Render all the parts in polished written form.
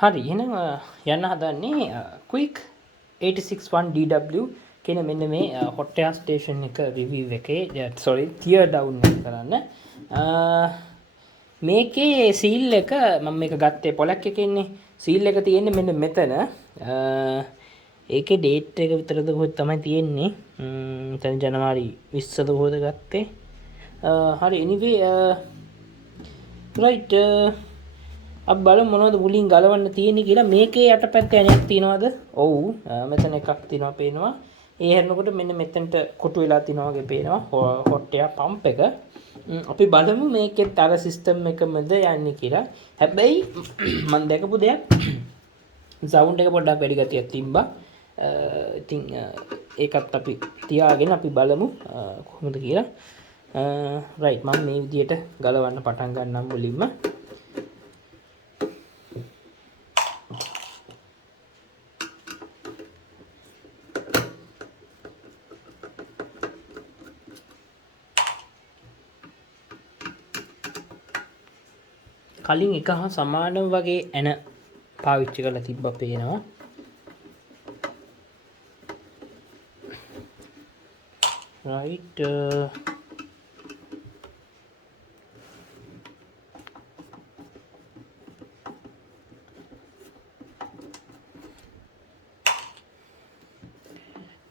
හරි එහෙනම් යන්න හදන්නේ quick 861DW කියන මෙන්න මේ hot air station එක review එකේ sorry tear down එක කරන්න. මේකේ seal එක මම මේක ගත්තේ පොලක් එකේ ඉන්නේ. seal එක තියෙන්නේ මෙන්න මෙතන. ඒකේ date එක විතරද කොහෙද තමයි තියෙන්නේ. දැන් ජනවාරි 20 ද කොහෙද ගත්තේ. හරි anyway right අපි බලමු මොනවද මුලින් ගලවන්න තියෙන්නේ කියලා. මේකේ යටපැත්තේ අනේක් තියනවද? ඔව්. මෙතන එකක් තියෙනවා පේනවා. ඒ හැරෙනකොට මෙන්න මෙතනට කොටු වෙලා තියනවා වගේ පේනවා. hot air pump එක. අපි බලමු මේකෙත් අර සිස්ටම් එකමද යන්නේ කියලා. හැබැයි මම දැකපු දෙයක් සවුන්ඩ් එක පොඩ්ඩක් වැඩි ගතියක් තිබ්බා. ඉතින් ඒකත් අපි තියාගෙන අපි බලමු කොහොමද කියලා. right මම මේ විදියට ගලවන්න පටන් ගන්නම් මුලින්ම. කලින් එක හා සමානව වගේ ඇන පාවිච්චි කරලා තිබ්බ පේනවා. right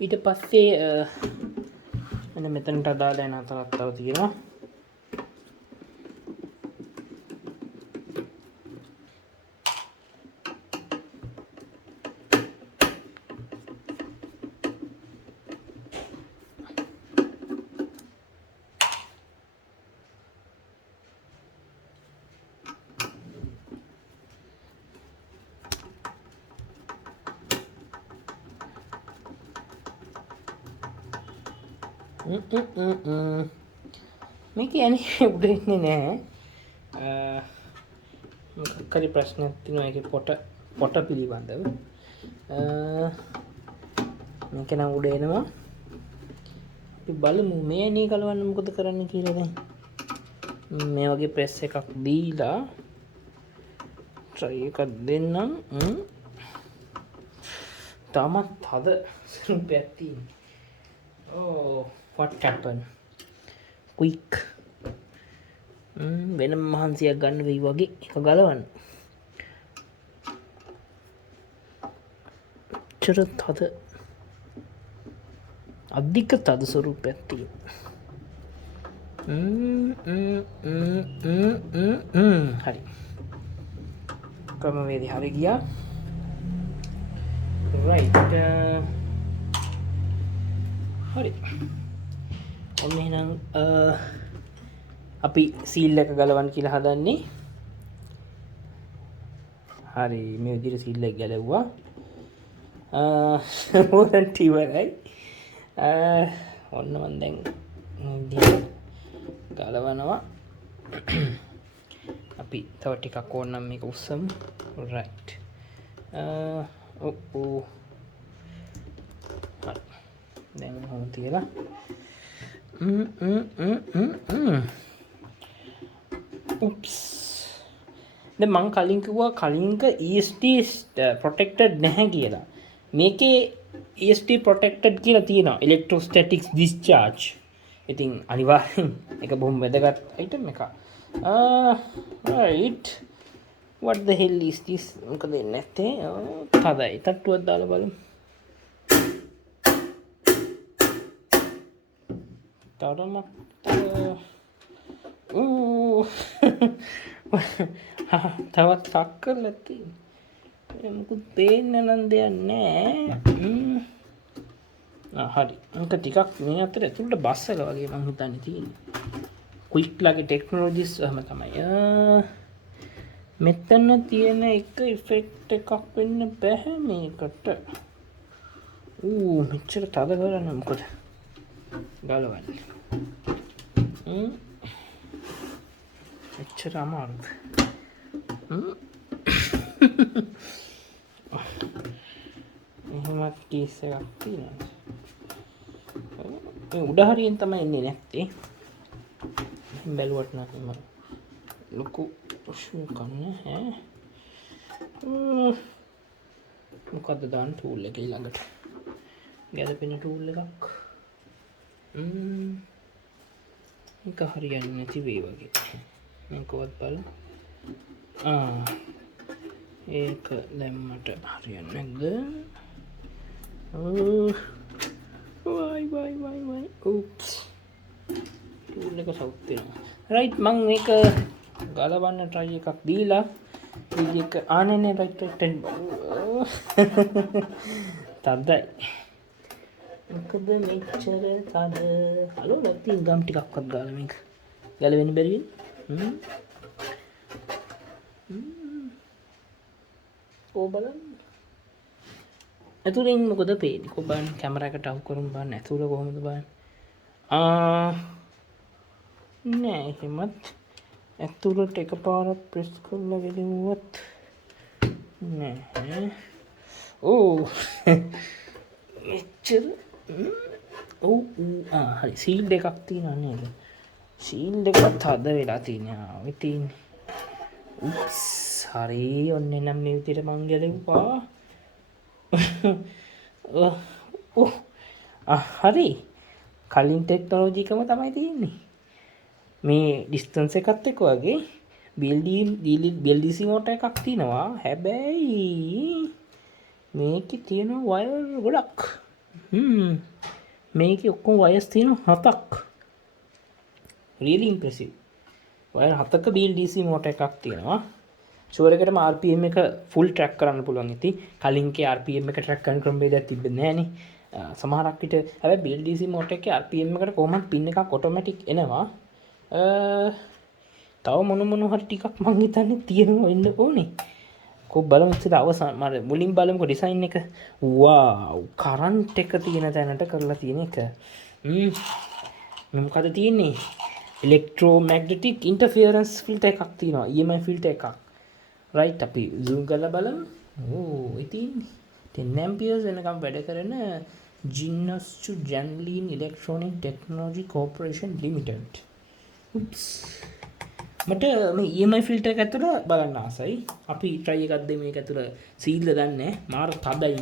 ඊට පස්සේ මෙන්න මෙතනට දාලා එන අතරක් තව තියෙනවා. මේක යන්නේ උඩ ඉන්නේ නෑ. මොකක් හරි ප්‍රශ්නයක් තියෙනවා ඒකේ පොට පිළිබඳව. මේක නම් උඩ එනවා. අපි බලමු මේ නේ ගලවන්න මොකද කරන්න කියලා දැන්. මේ වගේ ප්‍රෙස් එකක් දීලා try එකක් දෙන්නම්. තාමත් හද ස්වරූපයක් තියෙනවා. Oh, what happened? Quick. වෙනම මහන්සියක් ගන්න වෙයි වගේ එක ගලවන්න. චරත් හද අධික තද ස්වරූපයක් තියෙනවා. හරි. ක්‍රමවේදය හරි ගියා. right හරි. ඔන්න එහෙනම් අපි සීල් එක ගලවන්න කියලා හදන්නේ. හරි මේ විදිහට සීල් එක ගැලවුවා. මොකක්ද ඉවරයි. ඔන්න මම දැන් ගලවනවා. අපි තව ටිකක් ඕනනම් මේක උස්සමු. right දැන් හොම තියලා උප්ස්. දැන් මං කලින් කිව්වා කලින්ක EST protected නැහැ කියලා. මේකේ EST protected කියලා තියෙනවා. electrostatic discharge. ඉතින් අනිවාර්යෙන් ඒක බොහොම වැදගත් item එකක්. right what the hell is this? මොකද නැත්තේ? තදයි. තට්ටුවක් දාලා බලමු. තරමක් තවත් ෆක් කරලා තියෙනවා. මොකද පේන්නේ නම් දෙයක් නෑ. හරි. අන්ක ටිකක් මේ අතර ඇතුළට බස්සලා වගේ මම හිතන්නේ තියෙන්නේ. quick ලගේ ටෙක්නොලොජිස් එහෙම තමයි. මෙතන තියෙන එක ඉෆෙක්ට් එකක් වෙන්න බෑ මේකට. මෙච්චර තද කරන්නේ මොකද? ගලවන්නේ. එච්චර අමාරුද? එහෙමත් කීස් එකක් තියෙනවා. ඒ උඩ හරියෙන් තමයි එන්නේ නැත්තේ. බැලුවට නම් ලොකු ප්‍රශ්න කන්නේ ඈ. මොකද්ද දාන්න ටූල් එකේ ළඟට ගැලපෙන ටූල් එකක් මේක හරියන්නේ නැති වෙයි වගේ මේකවත් බලමු ඒක දැම්මට හරියන්නේ නැද්ද වයි oops ටූල් එක සවුත් වෙනවා රයිට් මම මේක ගලවන්න try එකක් දීලා ඒක ආනේ රයිට් තදයි මොකද මෙච්චර තද හලෝ නැති ගම් ටිකක්වත් ගාලා මේක ගැලවෙන්න බැරි වෙන්නේ ඕ බලන්න ඇතුලෙන් මොකද පේන්නේ කො බලන්න කැමරා එකට අහු කරුම් බලන්න ඇතුල කොහොමද බලන්න නෑ එහෙමත් ඇතුලට එකපාරක් ප්‍රෙස් කරලා ගෙලිමුවත් නෑ ඕ මෙච්චර ඔව් හරි සීල්ඩ් එකක් තියෙනවා නේද සීල්ඩ් එකත් හද වෙලා තියෙනවා ඔය තියෙන්නේ උප්ස් හරි ඔන්න නම් මේ විදිහට මං ගැලෙව්වා හරි කලින් ටෙක්නොලොජි එකම තමයි තියෙන්නේ මේ ඩිස්ටන්ස් එකත් එක්ක වගේ BLDC මෝටර් එකක් තියෙනවා හැබැයි මේකේ තියෙන වයර් ගොඩක් මේකේ ඔක්කොම වයර්ස් තියෙනවා 7ක් really impressive වයර් 7ක BLDC මෝටර් එකක් තියෙනවා ෂුවර් එකටම RPM එක ෆුල් ට්‍රැක් කරන්න පුළුවන් ඉතින් කලින්කේ RPM එක ට්‍රැක් කරන ක්‍රමවේදයක් තිබෙන්නේ නැහනේ සමහරක් විට හැබැයි BLDC මෝටර් එකේ RPM එකට කොහොමද පින් එකක් ඔටෝමැටික් එනවා තව මොන හරි ටිකක් මං හිතන්නේ තියෙනවා වෙන්න ඕනේ කො බලමු ඉතින් අවසන් මම මුලින් බලමුකෝ ඩිසයින් එක වව් කරන්ට් එක තියෙන තැනට කරලා තියෙන එක මොකද තියෙන්නේ ඉලෙක්ට්‍රෝමැග්නටික් ඉන්ටර්ෆියරන්ස් ෆිල්ටර් එකක් තියෙනවා EMI ෆිල්ටර් එකක් රයිට් අපි zoom කරලා බලමු ඕ ඉතින් 10 amperes වෙනකම් වැඩ කරන Jinnosu Janlin Electronic Technology Corporation Limited oops මට මේ EMI ෆිල්ටර් එක ඇතුළ බලන්න ආසයි අපි try එකක් දෙමු මේක ඇතුළ සීල් දන්නේ මාර තදයි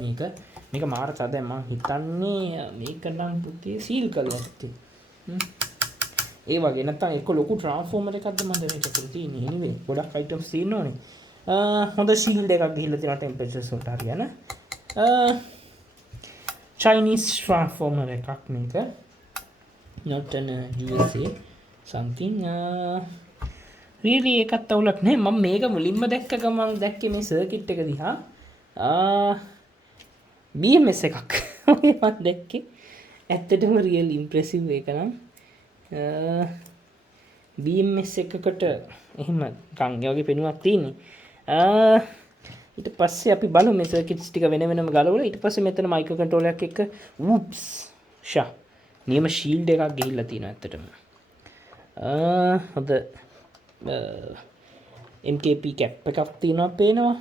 මේක මාර තදයි මම හිතන්නේ මේක නම් පුතේ සීල් කරලා තියෙන්නේ ඒ වගේ නැත්නම් එක ලොකු ට්‍රාන්ස්ෆෝමර් එකක්ද මන්ද මේක ඇතුළ තියෙන්නේ anyway ගොඩක් items තියෙනවනේ හොඳ ෂීල්ඩ් එකක් ගිහිල්ලා තියෙනවා ටෙම්පරේචර්ස් වලට හරියන Chinese transformer එකක් මේක not an USA something really එකත් අවුලක් නෑ මම මේක මුලින්ම දැක්ක ගමන් දැක්කේ මේ සර්කිට් එක දිහා BMS එකක් මම දැක්කේ ඇත්තටම real impressive එක නම් BMS එකකට එහෙම ගංගේ වගේ පෙනුමක් තියෙන්නේ ඊට පස්සේ අපි බලමු මේ සර්කිට්ස් ටික වෙන වෙනම ගලවලා ඊට පස්සේ මෙතන මයික්‍රෝ කන්ට්‍රෝලර් එකක් එක්ක වූප්ස් ෂා නියම ෂීල්ඩ් එකක් ගිහිල්ලා තියෙනවා ඇත්තටම හොඳ MKP කැප් එකක් තියෙනවා පේනවා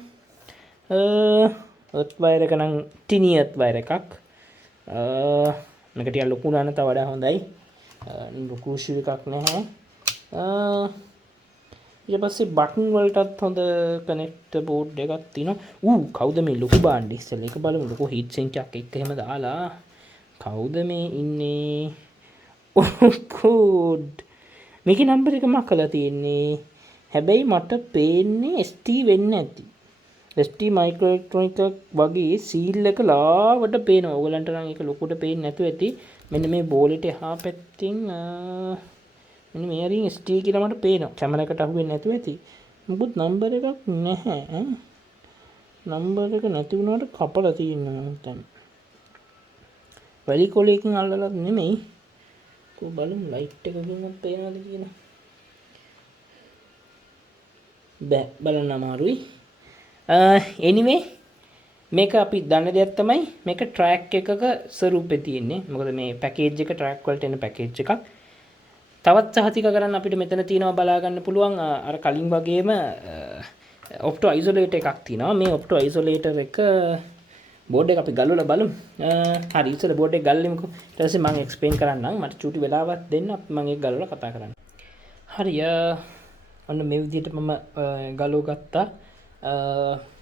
එර්ත් වයර් එක නම් ටිනි එර්ත් වයර් එකක් මේක ටිකක් ලොකු වුණාට වඩා හොඳයි ලොකු ෂීල් එකක් නැහැ ඊට පස්සේ බටන් වලටත් හොඳ කනෙක්ටර් බෝඩ් එකක් තියෙනවා කවුද මේ ලොකු බාණ්ඩ ඉස්සෙල්ලා ඒක බලමු ලොකු හීට් සින්ක් එකක් එක්ක එහෙම දාලා කවුද මේ ඉන්නේ කෝඩ් මේකේ නම්බර් එක මකලා තියෙන්නේ හැබැයි මට පේන්නේ ST වෙන්නේ නැති ST මයික්‍රෝ ඉලෙක්ට්‍රොනික වගේ සීල් එක ලාවට පේනවා ඕගලන්ට නම් ඒක ලොකුට පේන්නේ නැතුව ඇති මෙන්න මේ බෝලෙට එහා පැත්තෙන් මෙන්න මේ හරින් ST කියලා මට පේනවා කැමරා එකට අහු වෙන්නේ නැතුව ඇති මොකද නම්බර් එකක් නැහැ නම්බර් එක නැති වුණාට කපලා තියෙනවා නැත්නම් වැලි කොලයකින් අල්ලලා නෙමෙයි කො බලමු ලයිට් එකකින්වත් පේනවද කියලා බෑ බලන්න අමාරුයි anyway මේක අපි දන්න දෙයක් තමයි මේක ට්‍රැක් එකක ස්වරූපේ තියෙන්නේ මොකද මේ පැකේජ් එක ට්‍රැක් වලට එන පැකේජ් එකක් තවත් සහතික කරන්න අපිට මෙතන තියෙනවා බලා ගන්න පුළුවන් අර කලින් වගේම ඔප්ටෝ අයිසොලේටර් එකක් තියෙනවා මේ ඔප්ටෝ අයිසොලේටර් එක බෝඩ් එක අපි ගලවලා බලමු හරි ඉතින් බෝඩ් එක ගල්ලෙමුකෝ ඊට පස්සේ මම එක්ස්ප්ලেইন කරන්නම් මට චූටි වෙලාවක් දෙන්න මම ඒක ගලවලා කතා කරන්න හරි ඔන්න මේ විදිහට මම ගලව ගත්තා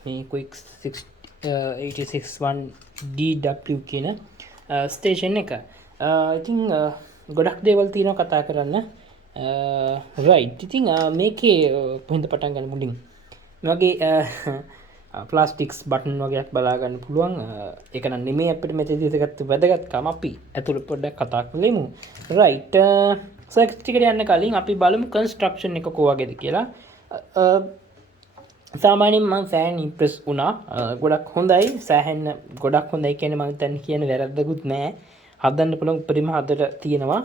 මේ quick 861DW කියන ස්ටේෂන් එක. ඉතින් ගොඩක් දේවල් තියෙනවා කතා කරන්න. රයිට්. ඉතින් මේකේ කොහෙන්ද පටන් ගන්න මුලින් මේ වගේ ප්ලාස්ටික්ස් බටන් වගේක් බලා ගන්න පුළුවන්. ඒක නම් නෙමෙයි අපිට මෙතනදී ඉතගත් වැදගත්කම අපි ඇතුළේ පොඩ්ඩක් කතා කරමු. රයිට්. සර්කිට් එකට යන්න කලින් අපි බලමු කන්ස්ට්‍රක්ෂන් එක කොහොමද කියලා. සාමාන්‍යයෙන් මම සෑහෙන ඉම්ප්‍රෙස් වුණා. ගොඩක් හොඳයි. සෑහෙන ගොඩක් හොඳයි කියන්නේ මම දැන් කියන්නේ වැරද්දකුත් නෑ. හදන්න පුළුවන් උපරිම හදලා තියෙනවා.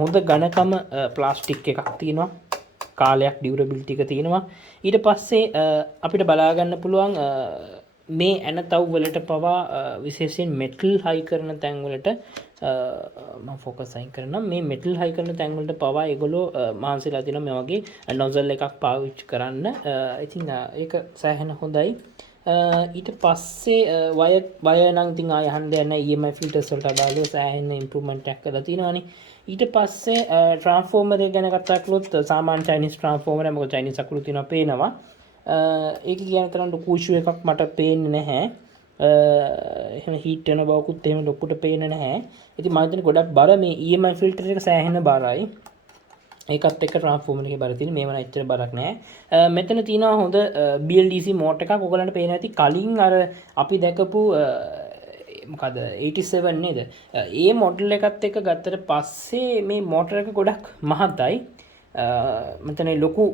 හොඳ ඝනකම ප්ලාස්ටික් එකක් තියෙනවා. කාලයක් ඩියුරබිලිටි එක තියෙනවා. ඊට පස්සේ අපිට බලා ගන්න පුළුවන් මේ ඇනතව් වලට පවා විශේෂයෙන් මෙටල් හයි කරන තැන් වලට මම ફોකස් අයින් කරනවා. මේ මෙටල් හයි කරන තැන් වලට පවා ඒගොල්ලෝ මහන්සිලා තියෙනවා මේ වගේ නොසල් එකක් පාවිච්චි කරන්න. ඉතින් ඒක සෑහෙන හොඳයි. ඊට පස්සේ වය නම් ඉතින් ආය අහන්න දෙයක් නැහැ. EMI ෆිල්ටර්ස් වලට අදාළව සෑහෙන ඉම්ප්‍රූව්මන්ට් එකක් කරලා තියෙනවානේ. ඊට පස්සේ ට්‍රාන්ස්ෆෝමර් එක ගැන කතා කළොත් සාමාන්‍ය චයිනීස් ට්‍රාන්ස්ෆෝමර් එක මොකද චයිනීස් අකුරු තියෙනවා පේනවා. ඒක කියන තරම් ලොකු ඉෂුව එකක් මට පේන්නේ නැහැ. එහෙම හීට් වෙන බවකුත් එහෙම ලොකුට පේන්නේ නැහැ. ඉතින් මම හිතන්නේ ගොඩක් බර මේ EMI ෆිල්ටර් එක සෑහෙන බරයි. ඒකත් එක්ක ට්‍රාන්ස්ෆෝමර් එකේ බර තියෙන මේව නම් එච්චර බරක් නැහැ. මෙතන තියෙනවා හොඳ BLDC මෝටර් එකක්. ඔයගලන්ට පේන ඇති කලින් අර අපි දැකපු මොකද 87 නේද? ඒ මොඩල් එකත් එක්ක ගත්තට පස්සේ මේ මෝටර් එක ගොඩක් මහතයි. මෙතන ලොකු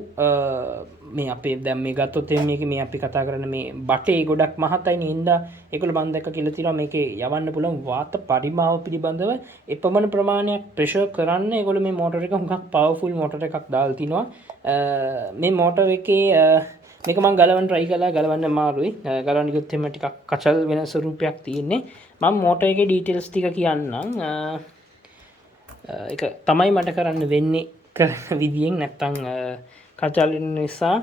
මේ අපේ දැන් මේ ගත්තොත් මේකේ මේ අපි කතා කරන මේ බටේ ගොඩක් මහතයි නේද? ඒකවල මම දැක්ක කියලා තියෙනවා මේකේ යවන්න පුළුවන් වාත පරිමාව පිළිබඳව එපමණ ප්‍රමාණයක් ප්‍රෙෂර් කරන්න ඒගොල්ලෝ මේ මෝටර් එක හුඟක් පවර්ෆුල් මෝටර් එකක් දාලා තිනවා. මේ මෝටර් එකේ මේක මම ගලවන්න try කළා. ගලවන්න අමාරුයි. ගලවන්න ගියොත් එහෙම ටිකක් කචල් වෙන ස්වරූපයක් තියෙන්නේ. මම මෝටර් එකේ ඩීටේල්ස් ටික කියන්නම්. ඒක තමයි මට කරන්න වෙන්නේ කරන විදියෙන් නැත්තම් කචල් වෙන නිසා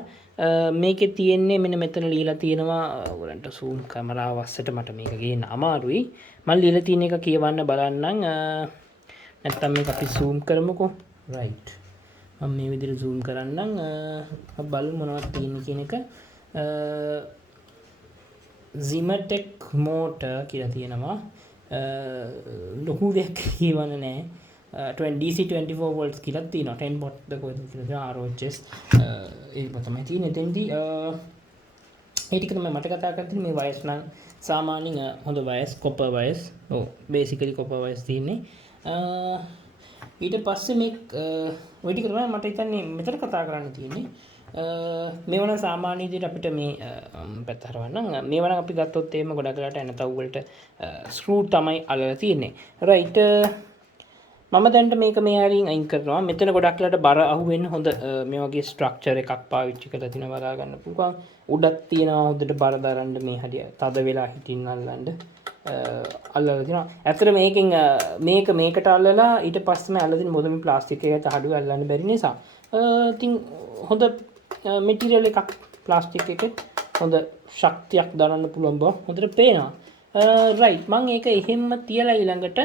මේකේ තියෙන්නේ මෙන්න මෙතන ලියලා තියෙනවා. ඔයගලන්ට zoom කැමරාව වස්සට මට මේක ගේන්න අමාරුයි. මම ලියලා තියෙන එක කියවන්න බලන්නම්. නැත්තම් මේක අපි zoom කරමුකෝ. right. මම මේ විදිහට zoom කරන්නම්. බලමු මොනවද තියෙන්නේ කියන එක. Zimatech motor කියලා තියෙනවා. ලොකු දෙයක් කියවන්න නෑ. DC 24 volts කියලා තියෙනවා. 10 watt ද කොහෙද කියලා තියෙනවා. ROHS ඒක තමයි තියෙන්නේ. එතෙන්දී ඒ ටික තමයි මට කතා කරන්නේ. මේ වයස් නම් සාමාන්‍යයෙන් හොඳ වයස් කොපර් වයස්. ඔව් බේසිකලි කොපර් වයස් තියෙන්නේ. ඊට පස්සේ මේ ඔය ටික තමයි මට හිතන්නේ මෙතන කතා කරන්න තියෙන්නේ. මේවන සාමාන්‍ය විදිහට අපිට මේ පැත්ත හරවන්න. මේවන අපි ගත්තොත් එහෙම ගොඩක් වෙලාට එනතව් වලට ස්ක්‍රූ තමයි අල්ලලා තියෙන්නේ. රයිට්. මම දැන්ට මේක මේ හරියෙන් අයින් කරනවා. මෙතන ගොඩක් වෙලාට බර අහුවෙන්න හොඳ මේ වගේ ස්ට්‍රක්චර් එකක් පාවිච්චි කරලා තිනවා බලා ගන්න පුළුවන්. උඩක් තියෙනවා හොඳට බර දරන්න මේ හරිය තද වෙලා හිටින්න අල්ලන්න. අල්ලලා තිනවා. ඇත්තට මේකෙන් මේකට අල්ලලා ඊට පස්සේම අල්ලලා තියෙන මොකද මේ ප්ලාස්ටික් එකකට හඩුව අල්ලන්න බැරි නිසා. ඉතින් හොඳ මෙටීරියල් එකක් ප්ලාස්ටික් එකේ හොඳ ශක්තියක් දරන්න පුළුවන් බව හොඳට පේනවා. රයිට්. මම ඒක එහෙම්ම තියලා ඊළඟට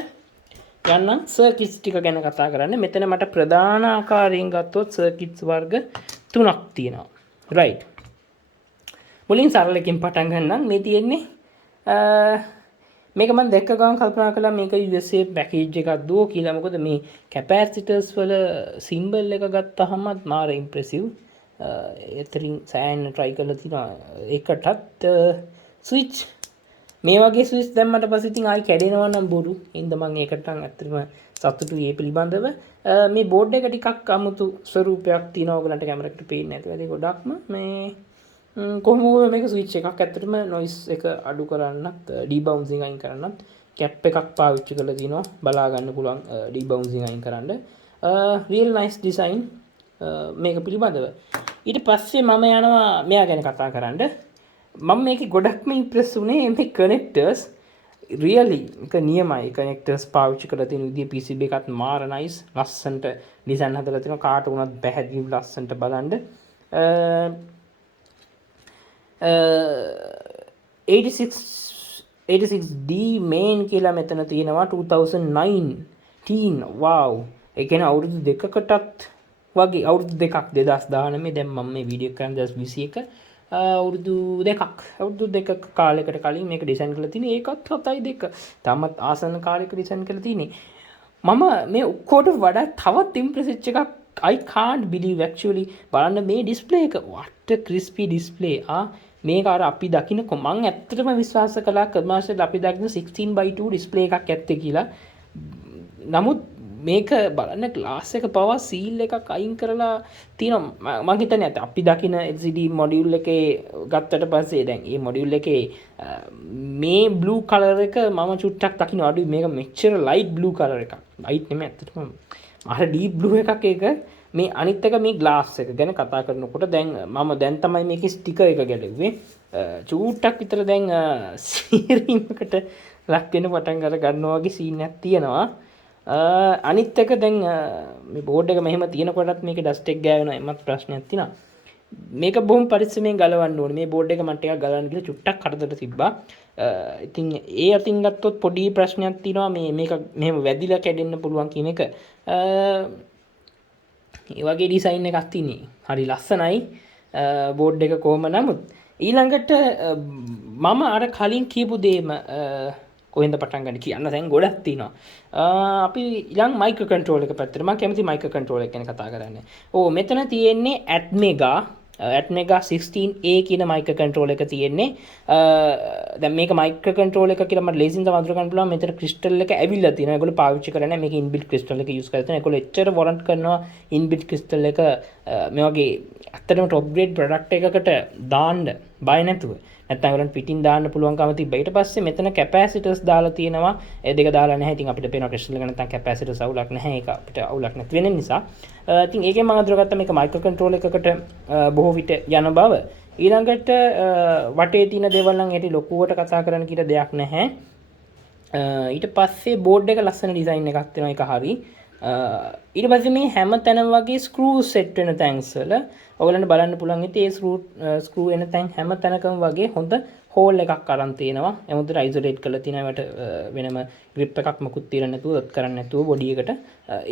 යන්නම් සර්කිට්ස් ටික ගැන කතා කරන්න. මෙතන මට ප්‍රධාන ආකාරයෙන් ගත්තොත් සර්කිට්ස් වර්ග 3ක් තියෙනවා. රයිට්. මුලින් සරලකින් පටන් ගන්නම්. මේ තියෙන්නේ මේක මම දැක්ක ගමන් කල්පනා කළා මේක USA පැකේජ් එකක් දෝ කියලා. මොකද මේ කැපැසිටර්ස් වල සිම්බල් එක ගත්තහම මාර ඉම්ප්‍රෙසිව්. එතරින් සෑහෙන try කරලා තිනවා. ඒකටත් ස්විච් මේ වගේ ස්විච් දැම්මට පස්සේ ඉතින් ආයි කැඩෙනවා නම් බොරු. හින්ද මම ඒකට නම් ඇත්තටම සතුටුයි මේ පිළිබඳව. මේ බෝඩ් එක ටිකක් අමුතු ස්වරූපයක් තියෙනවා. ඔයගලන්ට කැමරාවට පේන්නේ නැතුව ඇති ගොඩක්ම මේ කොහොමද මේක ස්විච් එකක් ඇත්තටම නොයිස් එක අඩු කරන්නත් ඩීබවුන්සින් අයින් කරන්නත් කැප් එකක් පාවිච්චි කරලා තිනවා. බලා ගන්න පුළුවන් ඩීබවුන්සින් අයින් කරන්න. රියල් නයිස් ඩිසයින් මේක පිළිබඳව. ඊට පස්සේ මම යනවා මෙයා ගැන කතා කරන්න. මම මේකේ ගොඩක්ම ඉම්ප්‍රෙස් වුණේ මේ කනෙක්ටර්ස්. රියලි එක නියමයි. කනෙක්ටර්ස් පාවිච්චි කරලා තියෙන විදිය PCB එකත් මාර නයිස්. ලස්සන්ට ඩිසයින් හදලා තියෙනවා. කාට වුණත් පැහැදිලි ලස්සන්ට බලන්න. 86D main කියලා මෙතන තියෙනවා 2019. wow. ඒ කියන්නේ අවුරුදු දෙකකටත් වගේ අවුරුදු දෙකක් 2019 දැන් මම මේ වීඩියෝ කරන්නේ 2021 අවුරුදු දෙකක් අවුරුදු දෙකක කාලෙකට කලින් මේක ඩිසයින් කරලා තියෙන්නේ. ඒකත් 7.2 තාමත් ආසන්න කාලෙක ඩිසයින් කරලා තියෙන්නේ. මම මේ ඔක්කොට වඩා තවත් ඉම්ප්‍රෙස් වෙච්ච එකක් I can't believe actually බලන්න මේ ඩිස්ප්ලේ එක what a crispy display මේක අර අපි දකින්න මං ඇත්තටම විශ්වාස කළා කමර්ෂල් අපි දකින්න 16:2 ඩිස්ප්ලේ එකක් ඇත්තේ කියලා. නමුත් මේක බලන්න ග්ලාස් එක පවා සීල් එකක් අයින් කරලා තියෙනවා. මං හිතන්නේ අපි දකින LCD මොඩියුල් එකේ ගත්තට පස්සේ දැන් මේ මොඩියුල් එකේ මේ බ්ලූ කලර් එක මම චුට්ටක් දකින්න අඩුයි. මේක මෙච්චර ලයිට් බ්ලූ කලර් එකක්. ලයිට් නෙමෙයි ඇත්තටම අර ඩීප් බ්ලූ එකක් ඒක. මේ අනිත් එක මේ ග්ලාස් එක ගැන කතා කරනකොට දැන් මම දැන් තමයි මේකේ ස්ටිකර් එක ගැලෙව්වේ. චූට්ටක් විතර දැන් සීරීමකට ලක් වෙන පටන් අර ගන්නවා වගේ සීන් එකක් තියෙනවා. අනිත් එක දැන් මේ බෝඩ් එක මෙහෙම තියෙනකොටත් මේකේ ඩස්ට් එක ගෑවෙනවා. එමත් ප්‍රශ්නයක් තියෙනවා. මේක බොහොම පරිස්සමෙන් ගලවන්න ඕනේ. මේ බෝඩ් එක මට ටිකක් ගලවන්න කියලා චුට්ටක් කරදර තිබ්බා. ඉතින් ඒ අතින් ගත්තොත් පොඩි ප්‍රශ්නයක් තියෙනවා. මේක මෙහෙම වැදිලා කැඩෙන්න පුළුවන් කියන එක. ඒ වගේ ඩිසයින් එකක් තියෙන්නේ. හරි ලස්සනයි බෝඩ් එක කොහොම නමුත් ඊළඟට මම අර කලින් කියපු දේම කොහෙන්ද පටන් ගන්න කියන්න දැන් ගොඩක් තියෙනවා. අපි ඊළඟ මයික්‍රෝ කන්ට්‍රෝල් එක පැත්තට මම කැමති මයික්‍රෝ කන්ට්‍රෝල් එක ගැන කතා කරන්න. මෙතන තියෙන්නේ Atmega 16A කියන මයික්‍රෝ කන්ට්‍රෝල් එක තියෙන්නේ. දැන් මේක මයික්‍රෝ කන්ට්‍රෝල් එක කියලා මට ලේසියෙන් තමයි අඳුර ගන්න පුළුවන්. මෙතන ක්‍රිස්ටල් එක ඇවිල්ලා තියෙනවා. ඒගොල්ලෝ පාවිච්චි කරන්නේ මේක ඉන්බිල්ට් ක්‍රිස්ටල් එක යූස් කරලා තියෙනවා. ඒගොල්ලෝ එච්චර වොරන්ට් කරනවා ඉන්බිල්ට් ක්‍රිස්ටල් එක මේ වගේ ඇත්තටම টপ ග්‍රේඩ් ප්‍රොඩක්ට් එකකට දාන්න බය නැතුව. නැත්නම් ඒගොල්ලන් පිටින් දාන්න පුළුවන්කම තිබ්බා. ඊට පස්සේ මෙතන කැපැසිටර්ස් දාලා තියෙනවා. ඒ දෙක දාලා නැහැ. ඉතින් අපිට පේනවා ක්‍රිස්ටල් එක නැත්නම් කැපැසිටර්ස් අවුලක් නැහැ. ඒක අපිට අවුලක් නැති වෙන නිසා. ඉතින් ඒකෙන් මම අඳුරගත්තා මේක මයික්‍රෝ කන්ට්‍රෝල් එකකට බොහෝ විට යන බව. ඊළඟට වටේ තියෙන දේවල් නම් ඒටි ලොකුවට කතා කරන්න කියලා දෙයක් නැහැ. ඊට පස්සේ බෝඩ් එක ලස්සන ඩිසයින් එකක් තියෙනවා. ඒක හරි. ඊට පස්සේ මේ හැම තැනම වගේ ස්ක්‍රූ සෙට් වෙන තැන්ස් වල ඔයගලන්ට බලන්න පුළුවන් ඉතින් ඒ ස්ක්‍රූ වෙන තැන් හැම තැනකම වගේ හොඳ හෝල් එකක් අරන් තියෙනවා. එමුදට අයිසොලේට් කරලා තියෙනවා. ඒවට වෙනම ග්‍රිප් එකක් මොකුත් තියන්න නැතුව දත් කරන්න නැතුව බොඩි එකට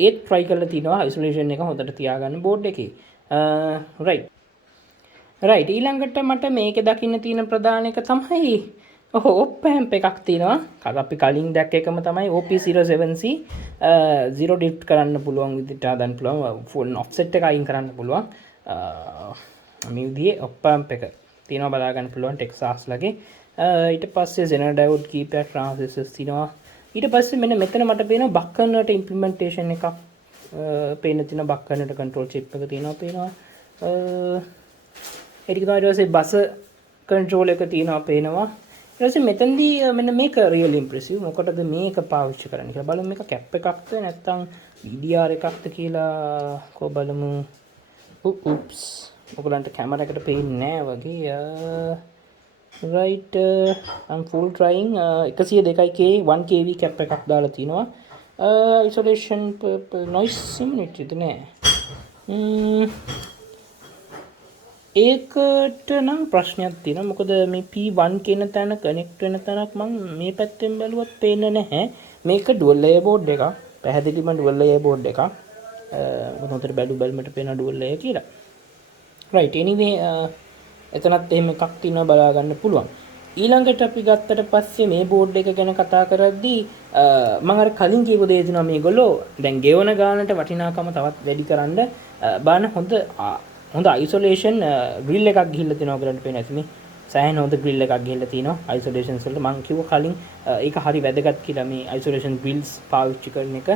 ඒත් try කරලා තිනවා අයිසොලේෂන් එක හොඳට තියාගන්න බෝඩ් එකේ. right ඊළඟට මට මේකේ දකින්න තියෙන ප්‍රධාන එක තමයි ඔප් ඇම්ප් එකක් තියෙනවා. අපි කලින් දැක්ක එකම තමයි OP07C 0 ඩිෆ්ට් කරන්න පුළුවන් විදිහට හදන්න පුළුවන්. ෆුල් ඔෆ්සෙට් එක අයින් කරන්න පුළුවන්. මේ විදිහේ ඔප් ඇම්ප් එක තියෙනවා බලා ගන්න පුළුවන් ටෙක්සාස් ලගේ. ඊට පස්සේ Zener diode keypad transistors තියෙනවා. ඊට පස්සේ මෙන්න මෙතන මට පේනවා buck converter implementation එකක් පේන තියෙනවා. buck converter control chip එක තියෙනවා. ඒක තමයි ඊට පස්සේ බස් control එක තියෙනවා පේනවා. ඊට පස්සේ මෙතනදී මෙන්න මේක real impressive. මොකටද මේක පාවිච්චි කරන්නේ කියලා බලමු. මේක cap එකක්ද නැත්නම් DDR එකක්ද කියලා කො බලමු. oops ඔයගලන්ට කැමරා එකට පේන්නේ නැහැ වගේ. right I'm full trying 102k 1kV cap එකක් දාලා තිනවා. isolation noise simulator ද නෑ. ඒකට නම් ප්‍රශ්නයක් තියෙනවා. මොකද මේ P1 කියන තැන කනෙක්ට් වෙන තැනක් මම මේ පැත්තෙන් බැලුවත් පේන්නේ නැහැ. මේක dual layer board එකක්. පැහැදිලිවම dual layer board එකක්. මොනතර බැලුමට පේන dual layer කියලා. right anyway එතනත් එහෙම එකක් තියෙනවා බලා ගන්න පුළුවන්. ඊළඟට අපි ගත්තට පස්සේ මේ බෝඩ් එක ගැන කතා කරද්දී මම අර කලින් කියපු දේ දෙනවා මේගොල්ලෝ දැන් ගෙවන ගානට වටිනාකම තවත් වැඩි කරන්න බාන හොඳ අයිසොලේෂන් ග්‍රිල් එකක් ගිහිල්ලා තියෙනවා ඔයගලන්ට පේන ඇති මේ සෑහෙන හොඳ ග්‍රිල් එකක් ගිහිල්ලා තියෙනවා අයිසොලේෂන්ස් වලට. මම කිව්වා කලින් ඒක හරි වැදගත් කියලා මේ අයිසොලේෂන් ග්‍රිල්ස් පාවිච්චි කරන එක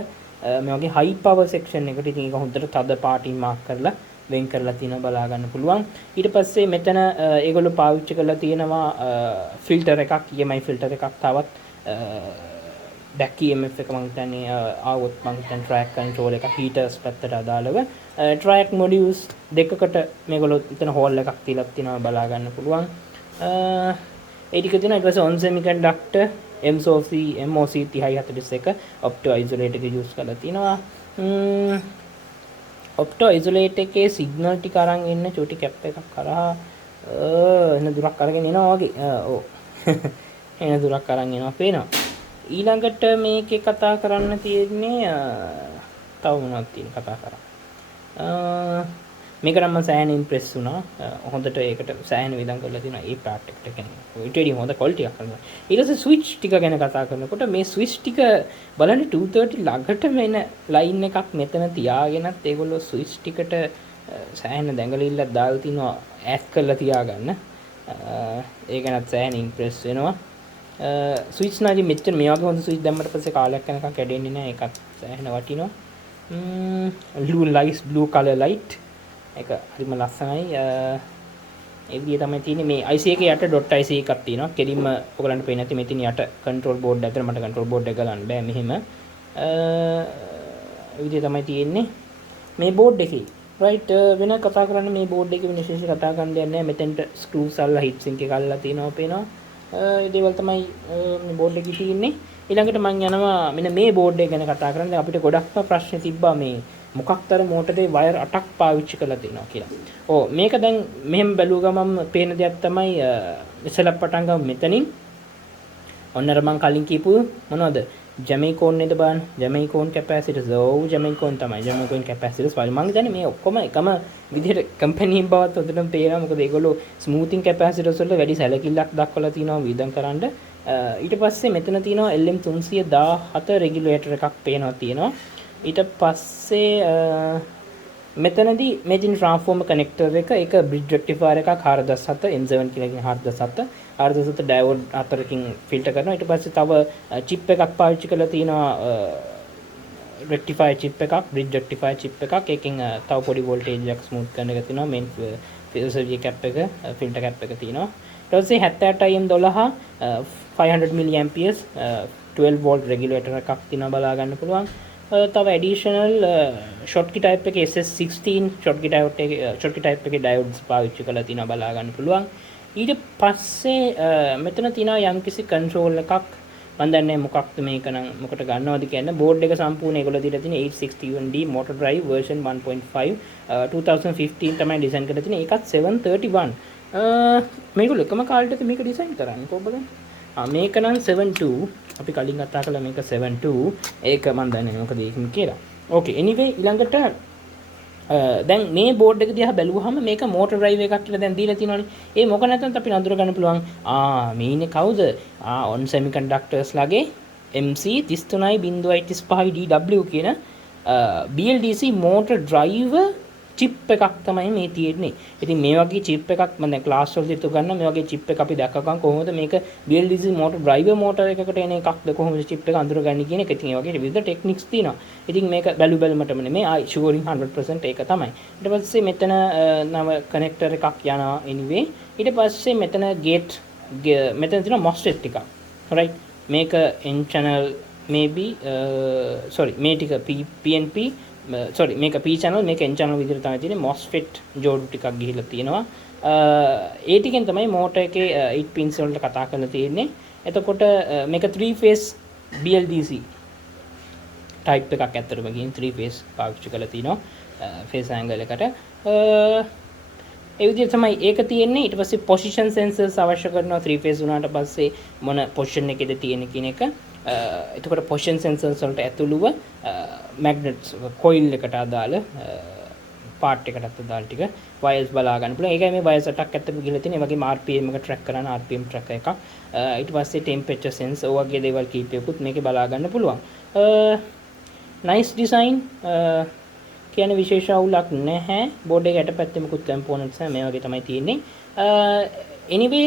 මේ වගේ හයි පවර් සෙක්ෂන් එකට. ඉතින් ඒක හොඳට තද පාටින් මාක් කරලා වෙන් කරලා තියෙනවා බලා ගන්න පුළුවන්. ඊට පස්සේ මෙතන ඒගොල්ලෝ පාවිච්චි කරලා තියෙනවා ෆිල්ටර් එකක් EMI ෆිල්ටර් එකක් තවත් back EMF එක මම හිතන්නේ ආවොත් මම හිතන්නේ track control එක heaters පැත්තට අදාළව track modules දෙකකට මේගොල්ලෝ එතන hole එකක් තියලා තියෙනවා බලා ගන්න පුළුවන්. ඒ ටික තියෙනවා. ඊට පස්සේ on semiconductor MOC 3041 opto isolate එක use කරලා තියෙනවා. ඔප්ටෝ isolate එකේ සිග්නල් ටික අරන් එන්න චූටි කැප් එකක් කරා එන දුරක් අරගෙන එනවා වගේ. ඔව් එන දුරක් අරන් එනවා පේනවා. ඊළඟට මේකේ කතා කරන්න තියෙන්නේ තව මොනවද තියෙන කතා කරා. මේක නම් මම සෑහෙන ඉම්ප්‍රෙස් වුණා. හොඳට ඒකට සෑහෙන විඳන් කරලා තියෙනවා ඒ පාර්ට් එකට කියන්නේ. ඊට වඩා හොඳ ක්වොලිටි එකක් කරනවා. ඊට පස්සේ ස්විච් ටික ගැන කතා කරනකොට මේ ස්විච් ටික බලන්න 230 ළඟට වෙන ලයින් එකක් මෙතන තියාගෙනත් ඒගොල්ලෝ ස්විච් ටිකට සෑහෙන දැඟලිල්ලක් දාලා තිනවා ඈත් කරලා තියාගන්න. ඒක ගැනත් සෑහෙන ඉම්ප්‍රෙස් වෙනවා. ස්විච් නාදි මෙච්චර මේ වගේ හොඳ ස්විච් දැම්මට පස්සේ කාලයක් යනකම් කැඩෙන්නේ නැහැ. ඒකත් සෑහෙන වටිනවා. blue lights blue color light එක හරිම ලස්සනයි. ඒ විදිය තමයි තියෙන්නේ. මේ IC එකේ යට .IC එකක් තියෙනවා. කෙලින්ම ඔයගලන්ට පේන්නේ නැති මෙතන යට control board ඇතුළේ මට control board එක ගලන්න බෑ මෙහෙම. ඒ විදිය තමයි තියෙන්නේ මේ board එකේ. right වෙන කතා කරන්න මේ board එකේ වෙන විශේෂ කතා කරන්න දෙයක් නැහැ. මෙතෙන්ට screws අල්ලලා heat sink එක අල්ලලා තියෙනවා පේනවා. ඒ දේවල් තමයි මේ board එකේ තියෙන්නේ. ඊළඟට මම යනවා මෙන්න මේ board එක ගැන කතා කරන්න. අපිට ගොඩක්ම ප්‍රශ්න තිබ්බා මේ මොකක්තර මෝටරේ වයර් 8ක් පාවිච්චි කරලා තියෙනවා කියලා. ඕ මේක දැන් මෙහෙම බැලුව ගමන් පේන දෙයක් තමයි ඉස්සෙල්ලා පටන් ගමු මෙතනින්. ඔන්නර මම කලින් කියපු මොනවද? ජමයිකෝන් නේද බලන්න. ජමයිකෝන් කැපැසිටර්ස්. ඔව් ජමයිකෝන් තමයි. ජමයිකෝන් කැපැසිටර්ස් වල මම හිතන්නේ මේ ඔක්කොම එකම විදිහට කම්පැනි බවත් හොඳටම පේනවා. මොකද ඒගොල්ලෝ ස්මූතින් කැපැසිටර්ස් වල වැඩි සැලකිල්ලක් දක්වලා තියෙනවා වියදම් කරන්න. ඊට පස්සේ මෙතන තියෙනවා LM317 රෙගියුලේටර් එකක් පේනවා තියෙනවා. ඊට පස්සේ මෙතනදී මේජින් ට්‍රාන්ස්ෆෝමර් කනෙක්ටර් එක ඒක බ්‍රිජ් රෙක්ටිෆයර් එකක් 4.7 M7 කියලා කියන 4.7 4.7 ඩයෝඩ් අතරකින් ෆිල්ටර් කරනවා. ඊට පස්සේ තව චිප් එකක් පාවිච්චි කරලා තියෙනවා රෙක්ටිෆයර් චිප් එකක් බ්‍රිජ් රෙක්ටිෆයර් චිප් එකක්. ඒකෙන් තව පොඩි වෝල්ටේජ් එකක් ස්මූත් කරන එක තියෙනවා. මේන් ෆිල්ටර් කැප් එක ෆිල්ටර් කැප් එක තියෙනවා. ඊට පස්සේ 78IM12 500 milliamperes 12 volt regulator එකක් තියෙනවා බලා ගන්න පුළුවන්. තව ඇඩිෂනල් ෂොට්කි ටයිප් එකේ SS16 ෂොට්කි ටයිප් එකේ ඩයෝඩ්ස් පාවිච්චි කරලා තියෙනවා බලා ගන්න පුළුවන්. ඊට පස්සේ මෙතන තියෙනවා යම්කිසි කන්ට්‍රෝල් එකක්. මම දන්නේ මොකක්ද මේක නම් මොකට ගන්නවද කියන්නේ. බෝඩ් එක සම්පූර්ණ ඒගොල්ලෝ දීලා තියෙන 861D motor drive version 1.5 2015 තමයි ඩිසයින් කරලා තියෙන්නේ. ඒකත් 731. මේගොල්ලෝ එකම කාලෙට මේක ඩිසයින් කරන්නේ කොහොමද? මේක නම් 72 අපි කලින් කතා කළා මේක 72 ඒක මම දන්නේ නැහැ මොකද ඒකම කියලා. ඕකේ anyway ඊළඟට දැන් මේ බෝඩ් එක දිහා බැලුවහම මේක මෝටර් ඩ්‍රයිව් එකක් කියලා දැන් දීලා තියෙනවානේ. ඒ මොක නැත්නම් අපි නඳුර ගන්න පුළුවන්. මේ ඉන්නේ කවුද? on semiconductors ලගේ MC33.35DW කියන BLDC motor driver චිප් එකක් තමයි මේ තියෙන්නේ. ඉතින් මේ වගේ චිප් එකක් මම දැන් ක්ලාස් වලදී උගන්වන මේ වගේ චිප් එක අපි දැක්කම කොහොමද මේක BLDC motor driver motor එකකට එන එකක්ද කොහොමද චිප් එක අඳුරගන්නේ කියන එක. ඉතින් ඒ වගේ විවිධ ටෙක්නික්ස් තියෙනවා. ඉතින් මේක බැලුමටම නෙමෙයි ෂුවරින් 100% ඒක තමයි. ඊට පස්සේ මෙතන නව කනෙක්ටර් එකක් යනවා anyway. ඊට පස්සේ මෙතන ගේට් මෙතන තියෙනවා MOSFET ටිකක්. right මේක n channel maybe sorry මේ ටික PNP sorry මේක P channel මේක N channel විදිහට තමයි තියෙන්නේ. MOSFET ජෝඩු ටිකක් ගිහිල්ලා තියෙනවා. ඒ ටිකෙන් තමයි මෝටර් එකේ 8 pins වලට කතා කරලා තියෙන්නේ. එතකොට මේක 3 phase BLDC type එකක් ඇත්තටම ගිහින් 3 phase පාවිච්චි කරලා තිනවා phase angle එකට. ඒ විදිහට තමයි ඒක තියෙන්නේ. ඊට පස්සේ position sensors අවශ්‍ය කරනවා 3 phase වුණාට පස්සේ මොන position එකේද තියෙන්නේ කියන එක. එතකොට position sensors වලට ඇතුළුව magnets coil එකට අදාළ part එකටත් අදාළ ටික wires බලා ගන්න පුළුවන්. ඒකයි මේ wires 8ක් ඇත්තටම ගිහලා තියෙන්නේ. ඒ වගේම RPM එක track කරන RPM tracker එකක්. ඊට පස්සේ temperature sense ඔය වගේ දේවල් කීපයකුත් මේකේ බලා ගන්න පුළුවන්. nice design කියන විශේෂ අවුලක් නැහැ. බෝඩ් එකේ යටපැත්තේ මුකුත් components නැහැ. මේ වගේ තමයි තියෙන්නේ. anyway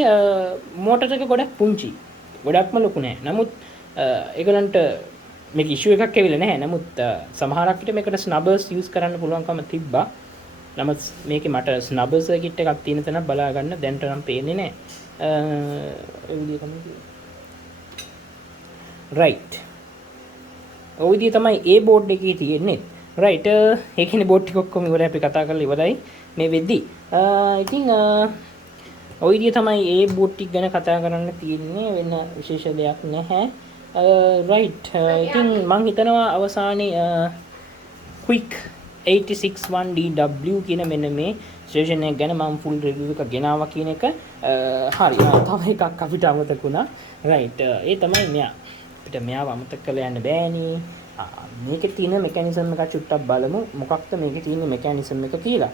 motor එක ගොඩක් පුංචි. ගොඩක්ම ලොකු නෑ. නමුත් ඒගොල්ලන්ට මේක ඉෂුව එකක් ඇවිල්ලා නැහැ. නමුත් සමහරක් විට මේකට ස්නබර්ස් යූස් කරන්න පුළුවන්කම තිබ්බා. නමුත් මේකේ මට ස්නබර් සර්කිට් එකක් තියෙන තැන බලා ගන්න දැන්ට නම් පේන්නේ නැහැ. ඒ විදිහ තමයි. right. ඔය විදිහ තමයි ඒ බෝඩ් එකේ තියෙන්නේ. right. ඒ කියන්නේ බෝඩ් ටික ඔක්කොම ඉවරයි අපි කතා කරලා ඉවරයි මේ වෙද්දි. ඉතින් ඔය විදිහ තමයි ඒ බෝඩ් ටික ගැන කතා කරන්න තියෙන්නේ. වෙන විශේෂ දෙයක් නැහැ. right. ඉතින් මම හිතනවා අවසානයේ quick 861DW කියන මෙන්න මේ ස්ටේෂන් එක ගැන මම ෆුල් රිවිව් එකක් ගෙනාවා කියන එක හරි. තව එකක් අපිට අමතක වුණා. right. ඒ තමයි මෙයා. අපිට මෙයාව අමතක කරලා යන්න බෑනේ. මේකේ තියෙන මෙකැනිසම් එක චුට්ටක් බලමු. මොකක්ද මේකේ තියෙන මෙකැනිසම් එක කියලා.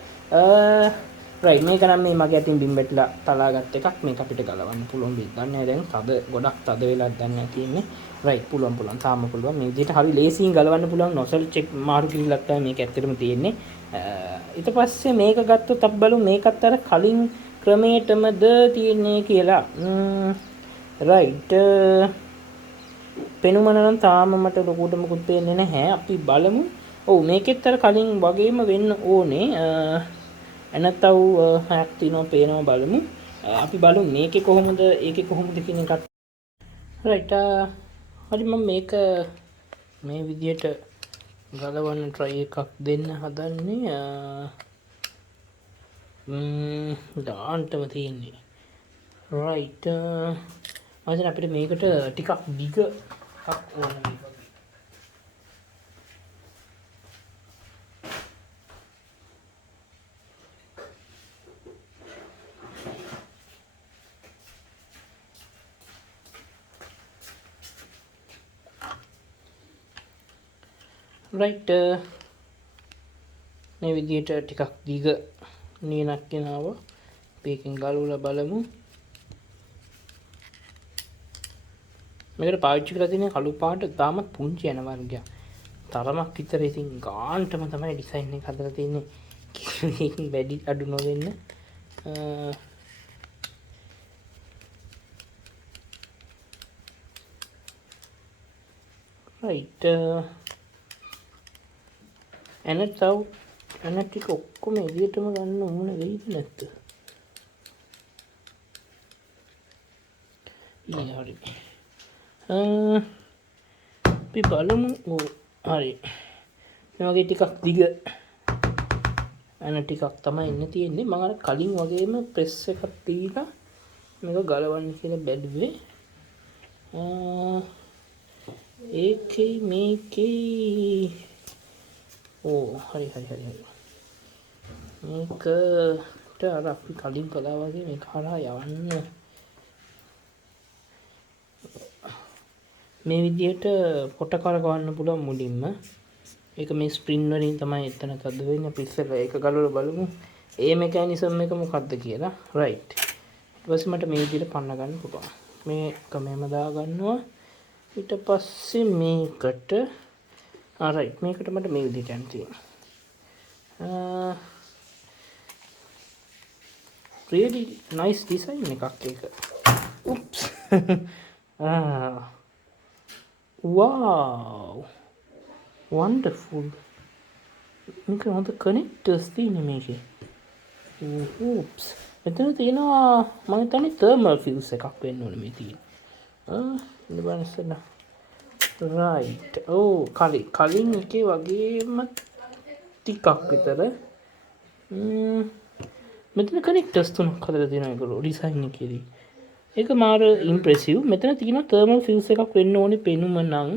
රයිට් මේක නම් මේ මගේ අතින් බිම් වැටිලා තලාගත් එකක්. මේක අපිට ගලවන්න පුළුවන් වෙයි. දන්නේ දැන් තද ගොඩක් තද වෙලා දැන් තියෙන්නේ. රයිට් පුළුවන් තාම පුළුවන්. මේ විදිහට හරි ලේසියෙන් ගලවන්න පුළුවන් නොසල් චෙක් මාරු කිරිලක් තමයි මේක ඇත්තටම තියෙන්නේ. ඊට පස්සේ මේක ගත්තොත් අපි බලමු මේකත් අර කලින් ක්‍රමයටමද තියෙන්නේ කියලා. රයිට් පෙනුම නම් තාම මට ලොකුට මොකුත් පේන්නේ නැහැ. අපි බලමු. ඔව් මේකෙත් අර කලින් වගේම වෙන්න ඕනේ. එනතව හයක් තියෙනවා පේනවා බලමු. අපි බලමු මේකේ කොහොමද ඒකේ කොහොමද කියන එකත්. රයිට් හරි මම මේක මේ විදියට ගලවන්න try එකක් දෙන්න හදන්නේ. දාන්නම තියෙන්නේ. රයිට් මම අපිට මේකට ටිකක් දිග එකක් ඕන මේක. රයිට් මේ විදියට ටිකක් දිග නියනක් ගෙනාවා. මේකෙන් ගලවලා බලමු. මේකට පාවිච්චි කරලා තියෙන කළු පාට තාමත් පුංචි යන වර්ගයක්. තරමක් විතර ඉතින් ගාන්ටම තමයි ඩිසයින් එක හදලා තියෙන්නේ. මේකෙන් වැඩි අඩු නොවෙන්න. රයිට් එන ටික ඔක්කොම එළියටම ගන්න ඕන වෙයිද නැද්ද? හරි. අපි බලමු. හරි. මේ වගේ ටිකක් දිග එන ටිකක් තමයි ඉන්න තියෙන්නේ. මම අර කලින් වගේම ප්‍රෙස් එකක් දීලා මේක ගලවන්න කියලා බැලුවේ. ඒකේ මේකේ හරි. මේකට අර අපි කලින් කළා වගේ මේක හරහා යවන්න මේ විදිහට පොට කරකවන්න පුළුවන් මුලින්ම. ඒක මේ ස්ප්‍රින් වලින් තමයි එතන තද වෙන්නේ. අපි ඉස්සෙල්ලා ඒක ගලවලා බලමු. ඒ මෙකැනිසම් එක මොකක්ද කියලා. රයිට්. ඊට පස්සේ මට මේ විදිහට පන්න ගන්න පුළුවන්. මේක මෙහෙම දා ගන්නවා. ඊට පස්සේ මේකට රයිට් මේකට මට මේ විදිහට යන්න තියෙනවා. really nice design එකක් ඒක. oops. wow wonderful. මේක හොඳ connectors තියෙන මේකේ. oops. මෙතන තියෙනවා මම හිතන්නේ thermal fuse එකක් වෙන්න ඕනේ මේ තියෙන්නේ. ඉන්න බලන්න ඉස්සෙල්ලා. රයිට් කලින් එකේ වගේම ටිකක් විතර මෙතන කනෙක්ටර්ස් තුනක් හදලා තියෙනවා ඒගොල්ලෝ ඩිසයින් එකේදී. ඒක මාර ඉම්ප්‍රෙසිව්. මෙතන තියෙනවා තර්මල් ෆියුස් එකක් වෙන්න ඕනේ පෙනුම නම්.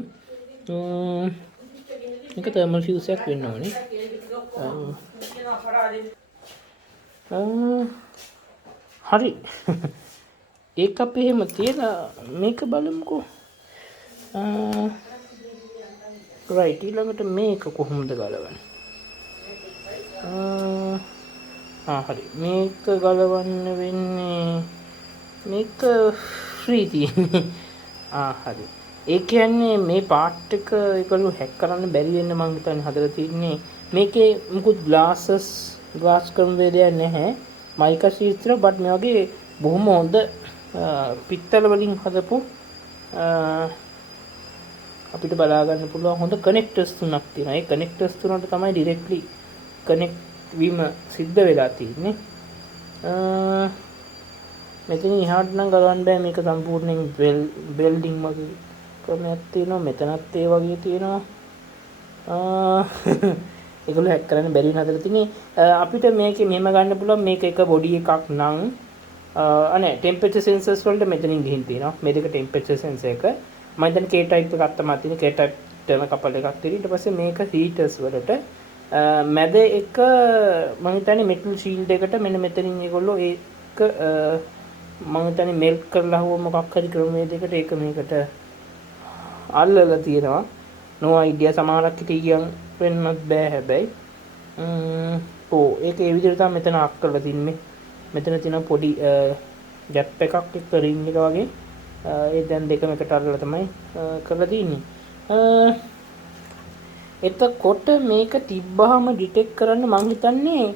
ඒක තර්මල් ෆියුස් එකක් වෙන්න ඕනේ. හරි. ඒක අපි එහෙම තියලා මේක බලමුකෝ. රයිට් ඊළඟට මේක කොහොමද ගලවන්නේ? හරි මේක ගලවන්න වෙන්නේ මේක ෆ්‍රී තියෙන්නේ. හරි. ඒ කියන්නේ මේ පාර්ට් එක ඒගොල්ලෝ හැක් කරන්න බැරි වෙන්න මං හිතන්නේ හදලා තින්නේ. මේකේ මුකුත් ග්ලාස් ක්‍රමවේදයක් නැහැ. මයිකා ෂීට්ස් වල බට් මේ වගේ බොහොම හොඳ පිත්තල වලින් හදපු අපිට බලා ගන්න පුළුවන් හොඳ කනෙක්ටර්ස් තුනක් තියෙනවා. ඒ කනෙක්ටර්ස් තුනට තමයි ඩිරෙක්ට්ලි කනෙක්ට් වීම සිද්ධ වෙලා තියෙන්නේ. මෙතන ඉහාට නම් ගලවන්න බෑ. මේක සම්පූර්ණයෙන් වෙල්ඩින් වගේ ක්‍රමයක් තියෙනවා. මෙතනත් ඒ වගේ තියෙනවා. ඒගොල්ලෝ හැක් කරන්න බැරි වෙන හදලා තිනේ. අපිට මේකේ මෙහෙම ගන්න පුළුවන්. මේක එක බොඩි එකක් නම් අනේ ටෙම්පරේචර් සෙන්සර්ස් වලට මෙතනින් ගිහින් තියෙනවා. මේ දෙක ටෙම්පරේචර් සෙන්සර් එක. මම දැන් K type එකක් තමයි තියෙන්නේ. K type ටර්ම කපල් එකක් තියෙනවා. ඊට පස්සේ මේක හීටර්ස් වලට මැද එක මම හිතන්නේ මෙටල් ෂීල්ඩ් එකට මෙන්න මෙතනින් ඒගොල්ලෝ ඒක මම හිතන්නේ මෙල්ට් කරලා හුව මොකක් හරි ක්‍රමවේදයකට ඒක මේකට අල්ලලා තියෙනවා. no idea සමහරක් හිටිය කියන් වෙන්නත් බෑ හැබැයි ඒක ඒ විදිහට තමයි මෙතන අක් කරලා තින්නේ මෙතන තියෙන පොඩි ගැප් එකක් එක්ක රින් එක වගේ ඒ දැන් දෙකම එකට අරලා තමයි කරලා තින්නේ එතකොට මේක තිබ්බහම ඩිටෙක්ට් කරන්න මම හිතන්නේ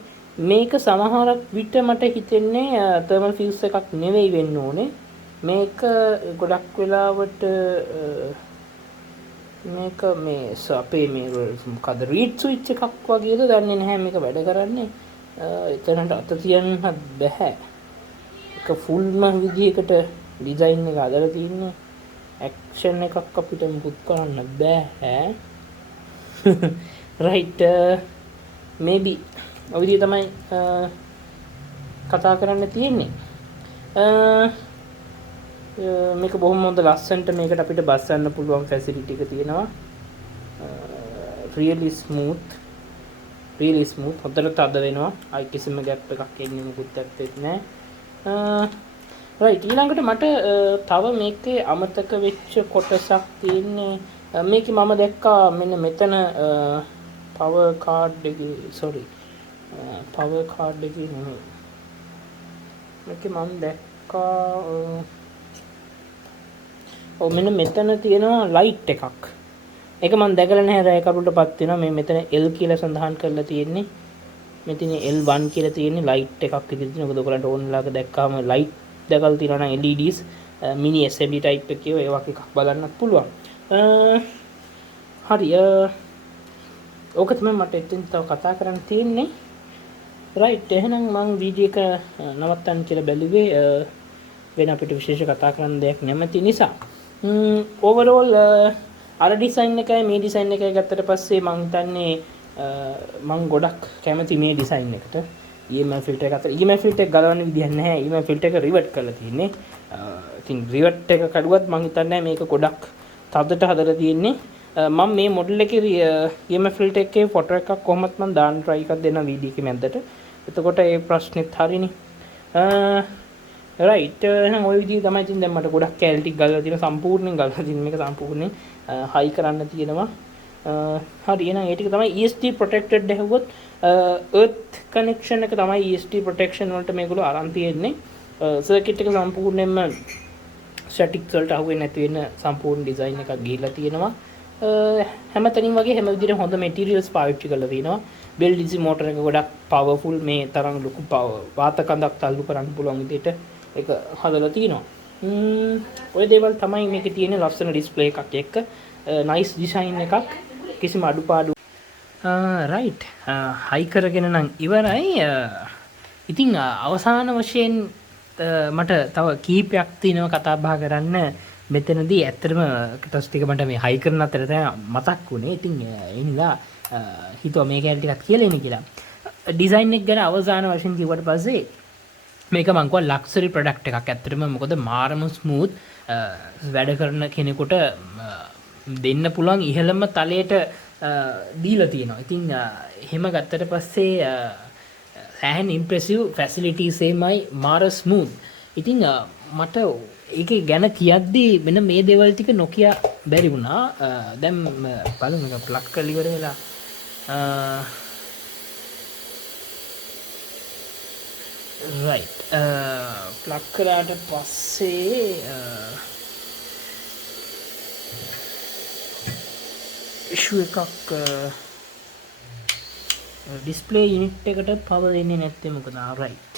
මේක සමහරක් විට මට හිතෙන්නේ තර්මල් ෆියුස් එකක් නෙවෙයි වෙන්න ඕනේ මේක ගොඩක් වෙලාවට මේක මේ අපේ මේ මොකද රීඩ් ස්විච් එකක් වගේද දන්නේ නැහැ මේක වැඩ කරන්නේ එතනට අත තියන්නත් බෑ ඒක ෆුල්ම විදිහකට ඩිසයින් එක හදලා තියෙන්නේ ඇක්ෂන් එකක් අපිට මුකුත් කරන්න බෑ right maybe ඔය විදිහ තමයි කතා කරන්න තියෙන්නේ මේක බොහොම හොඳ ලස්සනට මේකට අපිට බස්සන්න පුළුවන් ෆැසිලිටි එක තියෙනවා really smooth හොඳට තද වෙනවා අයි කිසිම ගැප් එකක් එන්නේ මොකුත් ඇත්තෙත් නැහැ right ඊළඟට මට තව මේකේ අමතක වෙච්ච කොටසක් තියෙන්නේ මේකේ මම දැක්කා මෙන්න මෙතන power card එකේ නෙමෙයි මේකේ මම දැක්කා මෙන්න මෙතන තියෙනවා ලයිට් එකක් ඒක මම දැකලා නැහැ රෑ කරුටපත් වෙනවා මේ මෙතන L කියලා සඳහන් කරලා තියෙන්නේ මෙතන L1 කියලා තියෙන්නේ ලයිට් එකක් ඉදිරියට තියෙන මොකද ඔයගලන්ට ඕන ලාක දැක්කාම ලයිට් දැකලා තියෙනවා නම් LEDs mini assembly type එකේ ඒ වගේ එකක් බලන්නත් පුළුවන් හරි ඕක තමයි මට එතෙන් තව කතා කරන්න තියෙන්නේ right එහෙනම් මම වීඩියෝ එක නවත්තන්න කියලා බැලුවේ වෙන අපිට විශේෂ කතා කරන්න දෙයක් නැමැති නිසා overall අර ඩිසයින් එකයි මේ ඩිසයින් එකයි ගත්තට පස්සේ මම හිතන්නේ මම ගොඩක් කැමති මේ ඩිසයින් එකට EML ෆිල්ටර් එක අතර EML ෆිල්ටර් එක ගලවන්න විදියක් නැහැ EML ෆිල්ටර් එක රිවර්ට් කරලා තියෙන්නේ ඉතින් රිවර්ට් එක කඩුවත් මම හිතන්නේ මේක ගොඩක් තදට හදලා තියෙන්නේ මම මේ මොඩල් එකේ EML ෆිල්ටර් එකේ ෆොටෝ එකක් කොහොමත් මම දාන්න try එකක් දෙන්න වීඩියෝ එකේ මැද්දට එතකොට ඒ ප්‍රශ්නෙත් හරිනේ right එහෙනම් ওই විදිහ තමයි ඉතින් දැන් මට ගොඩක් කැලිටි ගලලා තියෙන සම්පූර්ණයෙන් ගලලා තියෙන මේක සම්පූර්ණයෙන් හයි කරන්න තියෙනවා හරි එහෙනම් ඒ ටික තමයි ESD protected හැවුවොත් earth connection එක තමයි ESD protection වලට මේගොල්ලෝ අරන් තියෙන්නේ circuit එක සම්පූර්ණයෙන්ම statics වලට අහුවෙන්නේ නැති වෙන සම්පූර්ණ design එකක් ගිහිලා තියෙනවා හැමතැනින් වගේ හැම විදිහටම හොඳ materials පාවිච්චි කරලා තියෙනවා bell DC motor එක ගොඩක් powerful මේ තරම් ලොකු වාත කඳක් තල්ලු කරන්න පුළුවන් විදිහට ඒක හදලා තියෙනවා ඔය දේවල් තමයි මේකේ තියෙන ලස්සන ඩිස්ප්ලේ එකක් එක්ක nice design එකක් කිසිම අඩුපාඩු right high කරගෙන නම් ඉවරයි ඉතින් අවසාන වශයෙන් මට තව කීපයක් තියෙනවා කතා බහ කරන්න මෙතනදී ඇත්තටම ටස් ටික මට මේ හයි කරන අතර තමයි මතක් වුණේ ඉතින් ඒ නිසා හිතුවා මේ කැලේ ටිකක් කියලා ඉන්නේ කියලා ඩිසයින් එක ගැන අවසාන වශයෙන් කිව්වට පස්සේ මේක මං කිව්වා ලක්සරි ප්‍රොඩක්ට් එකක් ඇත්තටම මොකද මාරම ස්මූත් වැඩ කරන කෙනෙකුට දෙන්න පුළුවන් ඉහළම තලයට දීලා තියෙනවා. ඉතින් එහෙම ගත්තට පස්සේ සෑහෙන ඉම්ප්‍රෙසිව් ෆැසිලිටිස් එමයි මාර ස්මූත්. ඉතින් මට ඒකේ ගැන කියද්දී මෙන්න මේ දේවල් ටික නොකිය බැරි වුණා. දැන් බලමු මේක ප්ලග් කරලා ඉවර වෙලා right ප්ලග් කරාට පස්සේ issue එකක් display unit එකට power එන්නේ නැත්තේ මොකද right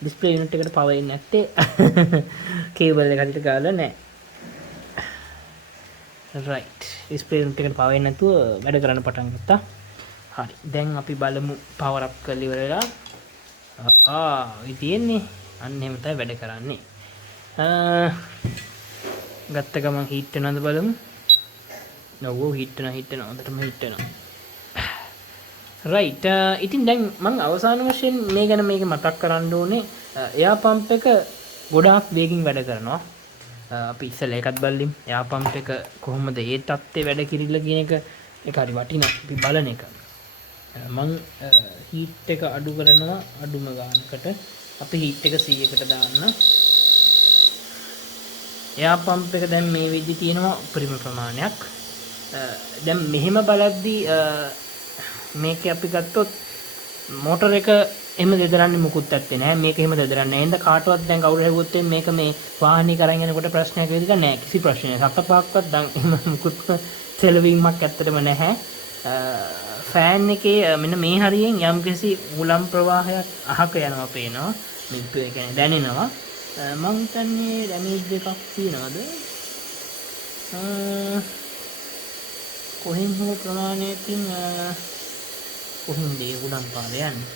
display unit එකට power එන්නේ නැත්තේ cable එක හරියට ගාලා නැහැ right display unit එකට power එන්නේ නැතුව වැඩ කරන්න පටන් ගත්තා හරි දැන් අපි බලමු power up කරලා ඉවර වෙලා ඔය තියෙන්නේ අන්න එහෙම තමයි වැඩ කරන්නේ ගත්ත ගමන් හීට් වෙනවද බලමු නෝ හීට් වෙනවා හොඳටම හීට් වෙනවා right ඉතින් දැන් මම අවසාන වශයෙන් මේ ගැන මේක මතක් කරන්න ඕනේ එයා පම්ප් එක ගොඩාක් වේගින් වැඩ කරනවා අපි ඉස්සෙල්ලා ඒකත් බලලින් එයා පම්ප් එක කොහොමද ඒ තත්ත්වේ වැඩ කිරිල්ල කියන එක ඒක හරි වටිනවා අපි බලන එක මං හීට් එක අඩු කරනවා අඩුම ගානකට අපි හීට් එක 100කට දාන්න එයා පම්ප් එක දැන් මේ විදිහට තියෙනවා උපරිම ප්‍රමාණයක් දැන් මෙහෙම බලද්දී මේක අපි ගත්තොත් මෝටර් එක එහෙම දෙදරන්නේ මුකුත් නැත්තේ නෑ. මේක එහෙම දෙදරන්නේ නෑ. එහෙනම් කාටවත් දැන් කවුරු හෙව්වොත් මේක මේ වාහනේ කරන් යනකොට ප්‍රශ්නයක් වෙයිද නෑ. කිසි ප්‍රශ්නයක් නෑ. සත පහක්වත් දැන් එහෙම මුකුත් සෙලවීමක් ඇත්තටම නැහැ. ෆෑන් එකේ මෙන්න මේ හරියෙන් යම්කිසි උලම් ප්‍රවාහයක් අහක යනවා පේනවා. මේ කියන්නේ දැනෙනවා. මං හිතන්නේ ඩැමේජ් එකක් තියනවාද? කොහෙන් හෝ ප්‍රමාණයකින් කොහෙන්ද ඒ උලම් පාරේ යන්නේ?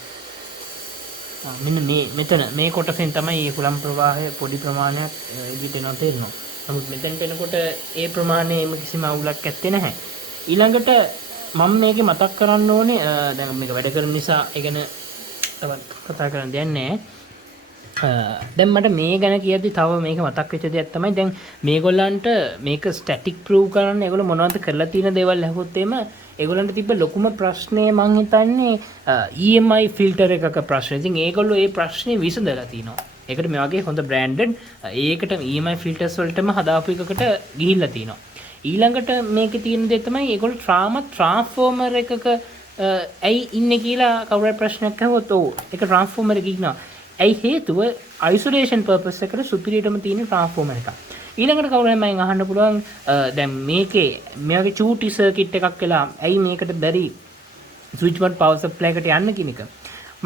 මෙන්න මෙතන මේ කොටසෙන් තමයි මේ කුලම් ප්‍රවාහය පොඩි ප්‍රමාණයක් එළියට එනවා තේරෙනවා. නමුත් මෙතෙන්ට එනකොට ඒ ප්‍රමාණයෙම කිසිම අවුලක් ඇත්තේ නැහැ. ඊළඟට මම මේකේ මතක් කරන්න ඕනේ දැන් මේක වැඩ කරන නිසා ඒ ගැන තවත් කතා කරන්න දෙයක් නැහැ. දැන් මට මේ ගැන කියද්දි තව මේක මතක් වෙච්ච දෙයක් තමයි දැන් මේගොල්ලන්ට මේක ස්ටැටික් ප්‍රූව් කරන්න ඒගොල්ලෝ මොනවද කරලා තියෙන දේවල් අහුවොත් එම ඒගොල්ලන්ට තිබ්බ ලොකුම ප්‍රශ්නේ මං හිතන්නේ EMI ෆිල්ටර් එකක ප්‍රශ්නේ. ඉතින් ඒගොල්ලෝ ඒ ප්‍රශ්නේ විසඳලා තිනවා. ඒකට මේ වගේ හොඳ බ්‍රෑන්ඩඩ් ඒකට EMI ෆිල්ටර්ස් වලටම හදාපු එකකට ගිහිල්ලා තිනවා. ඊළඟට මේකේ තියෙන දේ තමයි ඒගොල්ලෝ ට්‍රාන්ස්ෆෝමර් එකක ඇයි ඉන්නේ කියලා කවුරුහරි ප්‍රශ්නයක් අහුවොත් ඔව් ඒක ට්‍රාන්ස්ෆෝමර් එකක ඉන්නවා. ඇයි හේතුව අයිසොලේෂන් පර්පස් එකට සුපිරියටම තියෙන ට්‍රාන්ස්ෆෝමර් එකක්. ඊළඟට කවුරුහරි මම අහන්න පුළුවන් දැන් මේකේ මේ වගේ චූටි සර්කිට් එකක් වෙලා ඇයි මේකට බැරි ස්විච් බෝඩ් පවර් සප්ලයි එකට යන්න කියන එක.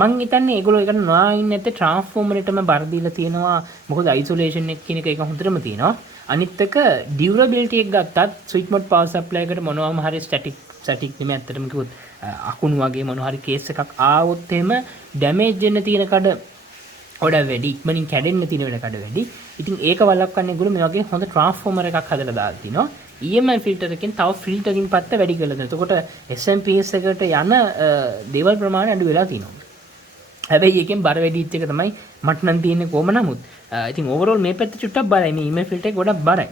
මං හිතන්නේ ඒගොල්ලෝ ඒකට නොආින් නැත්තේ ට්‍රාන්ස්ෆෝමර් එකටම බර දීලා තියෙනවා. මොකද අයිසොලේෂන් එක කියන එක ඒක හොඳටම තියෙනවා. අනිත් එක ඩියුරබිලිටි එක ගත්තත් ස්විච් බෝඩ් පවර් සප්ලයි එකට මොනවාම හරි ස්ටැටික් නෙමෙයි ඇත්තටම කිව්වොත් අකුණු වගේ මොනවා හරි කේස් එකක් ආවොත් එහෙම ඩැමේජ් වෙන්න තියෙන කඩ වඩා වැඩි ඉක්මනින් කැඩෙන්න තියෙන වෙල කඩ වැඩි. ඉතින් ඒක වළක්වන්න ඒගොල්ලෝ මේ වගේ හොඳ ට්‍රාන්ස්ෆෝමර් එකක් හදලා දාලා තිනවා. EMI ෆිල්ටර් එකෙන් තව ෆිල්ටරින් පැත්ත වැඩි කරලා දෙනවා. එතකොට SMPS එකට යන දේවල් ප්‍රමාණය අඩු වෙලා තිනවා. හැබැයි එකෙන් බර වැඩිච්ච එක තමයි මට නම් තියෙන්නේ කොහම නමුත්. ඉතින් ඕවරෝල් මේ පැත්ත චුට්ටක් බරයි. මේ EMI ෆිල්ටර් එක ගොඩක් බරයි.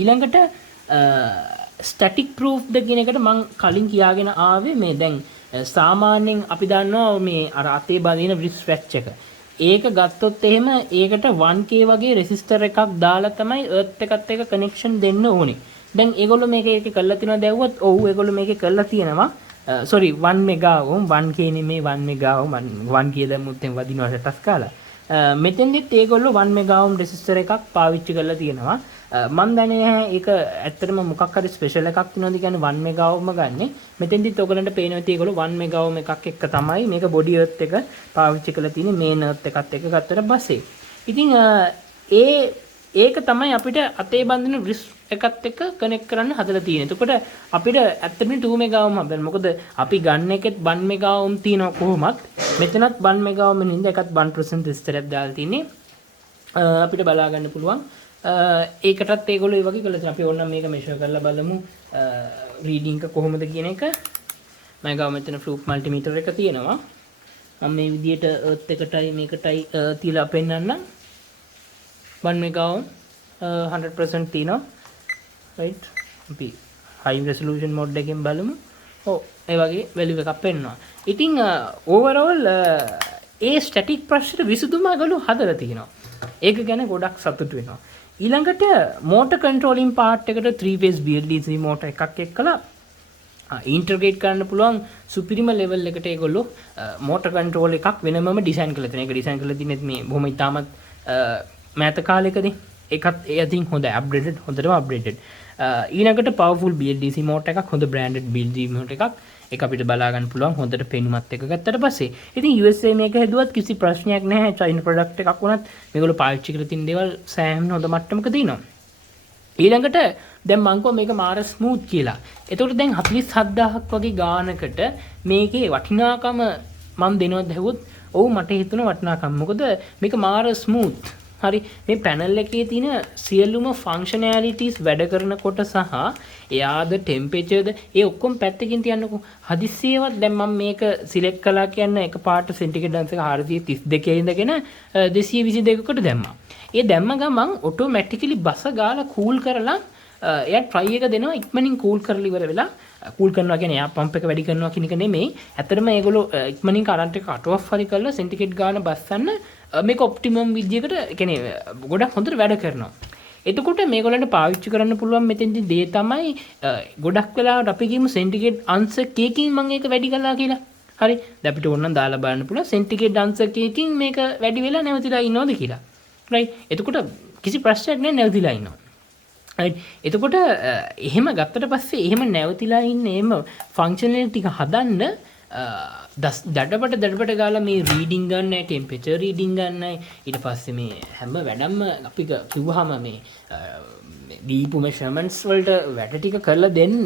ඊළඟට ස්ටැටික් ප්‍රූෆ්ද කියන එකට මම කලින් කියාගෙන ආවේ මේ දැන් සාමාන්‍යයෙන් අපි දන්නවා මේ අර අතේ බඳින wrist watch එක. ඒක ගත්තොත් එහෙම ඒකට 1K වගේ රෙසිස්ටර් එකක් දාලා තමයි earth එකත් එක්ක කනෙක්ෂන් දෙන්න ඕනේ. දැන් ඒගොල්ලෝ මේකේ කරලා තියෙනවා දැවුවොත් ඔව් ඒගොල්ලෝ මේකේ කරලා තියෙනවා. sorry 1 මෙගා ඕම් 1K නෙමේ 1 මෙගා ඕම් 1K දැම්මුත් එහෙම වදිනවා සටස් කාලා. මෙතෙන්දිත් ඒගොල්ලෝ 1 මෙගා ඕම් රෙසිස්ටර් එකක් පාවිච්චි කරලා තියෙනවා. මම දන්නේ නැහැ ඒක ඇත්තටම මොකක් හරි ස්පෙෂල් එකක් තියෙනවද කියන්නේ 1 මෙගා ඕම්ම ගන්නෙ. මෙතෙන්දිත් ඔයගලන්ට පේනවා ඇති ඒගොල්ලෝ 1 මෙගා ඕම් එකක් එක්ක තමයි මේක බොඩි එර්ත් එක පාවිච්චි කරලා තියෙන්නේ මේන් එර්ත් එකත් එක්ක ගත්තට පස්සේ. ඉතින් ඒක තමයි අපිට අතේ බඳින රිස්ට් එකත් එක්ක කනෙක්ට් කරන්න හදලා තියෙන්නේ. එතකොට අපිට ඇත්තටම 2 මෙගා ඕම් හම්බෙන්න. මොකද අපි ගන්න එකෙත් 1 මෙගා ඕම් තියෙනවා කොහොමත්. මෙතනත් 1 මෙගා ඕම් නින්ද එකත් 1% රෙසිස්ටරයක් දාලා තියෙන්නේ. අපිට බලා ගන්න පුළුවන්. ඒකටත් ඒගොල්ලෝ ඒ වගේ කළා තියෙනවා. අපි ඕනනම් මේක මෙෂර් කරලා බලමු රීඩින්ග් එක කොහොමද කියන එක. මම ගාව මෙතන ෆ්ලූක් මල්ටිමීටර් එක තියෙනවා. මම මේ විදිහට එර්ත් එකටයි මේකටයි තියලා පෙන්නන්නම්. 1 මෙගා ඕම් 100% තියෙනවා. right අපි high resolution mode එකෙන් බලමු. ඔව් ඒ වගේ value එකක් පෙන්වනවා. ඉතින් overall ඒ static ප්‍රශ්නෙට විසඳුම ඒගොල්ලෝ හදලා තියෙනවා. ඒක ගැන ගොඩක් සතුටු වෙනවා. ඊළඟට motor controlling part එකට 3 phase BLDC motor එකක් එක්කලා ඉන්ටර්ග්‍රේට් කරන්න පුළුවන් සුපිරිම ලෙවල් එකට ඒගොල්ලෝ motor control එකක් වෙනමම ඩිසයින් කරලා තියෙනවා. ඒක ඩිසයින් කරලා තින්නේ මේ බොහොම ඉතාමත් මෑත කාලෙකදී. ඒකත් ඒ අතින් හොඳ අප්ඩේටඩ් හොඳටම අප්ඩේටඩ්. ඊළඟට powerful BLDC motor එකක් හොඳ branded BLDC motor එකක්. ඒක අපිට බලා ගන්න පුළුවන් හොඳට පෙනුමත් එක ගත්තට පස්සේ. ඉතින් USA මේක හැදුවත් කිසි ප්‍රශ්නයක් නැහැ. China product එකක් වුණත් මේගොල්ලෝ පාවිච්චි කරලා තියෙන දේවල් සෑහෙන හොඳ මට්ටමක තියෙනවා. ඊළඟට දැන් මං කිව්වා මේක මාර ස්මූත් කියලා. එතකොට දැන් 47000ක් වගේ ගානකට මේකේ වටිනාකම මම දෙනවද හැවුවොත් ඔව් මට හිතුණා වටිනාකම. මොකද මේක මාර ස්මූත්. හරි මේ පැනල් එකේ තියෙන සියලුම ෆන්ක්ෂනැලිටිස් වැඩ කරනකොට සහ එයාද ටෙම්පරේචර්ද ඒ ඔක්කොම පැත්තකින් තියන්නකෝ. හදිස්සියවත් දැන් මම මේක සිලෙක්ට් කළා කියන්න එකපාරට සෙන්ටිග්‍රේඩ් අංශක 432 ඉඳගෙන 222කට දැම්මා. ඒ දැම්ම ගමන් ඔටෝමැටිකලි බස ගාලා කූල් කරලා එයා ට්‍රයි එක දෙනවා ඉක්මනින් කූල් කරලා ඉවර වෙලා කූල් කරනවා කියන්නේ එයා පම්ප් එක වැඩි කරනවා කියන එක නෙමෙයි. ඇත්තටම ඒගොල්ලෝ ඉක්මනින් කරන්ට් එක කට් ඔෆ් හරි කරලා සෙන්ටිග්‍රේඩ් ගාන බස්සන්න මේක ඔප්ටිමම් විදියකට කියන්නේ ගොඩක් හොඳට වැඩ කරනවා. එතකොට මේගොල්ලන්ට පාවිච්චි කරන්න පුළුවන් මෙතෙන්දි දේ තමයි ගොඩක් වෙලාවට අපි කියමු සෙන්ටිග්‍රේඩ් අංශ කයකින් මම ඒක වැඩි කළා කියලා. හරි. දැන් අපිට ඕනනම් දාලා බලන්න පුළුවන් සෙන්ටිග්‍රේඩ් අංශ කයකින් මේක වැඩි වෙලා නැවතිලා ඉන්නවද කියලා. රයිට්. එතකොට කිසි ප්‍රශ්නයක් නැහැ නැවතිලා ඉන්නවා. රයිට්. එතකොට එහෙම ගත්තට පස්සේ එහෙම නැවතිලා ඉන්න එහෙම ෆන්ක්ෂනල් ටික හදන්න දඩබට ගාලා මේ රීඩින් ගන්න ටෙම්පරේචර් රීඩින් ගන්නයි ඊට පස්සේ මේ හැම වැඩක්ම අපි කිව්වහම මේ දීපු මෙෂර්මන්ට්ස් වලට වැඩ ටික කරලා දෙන්න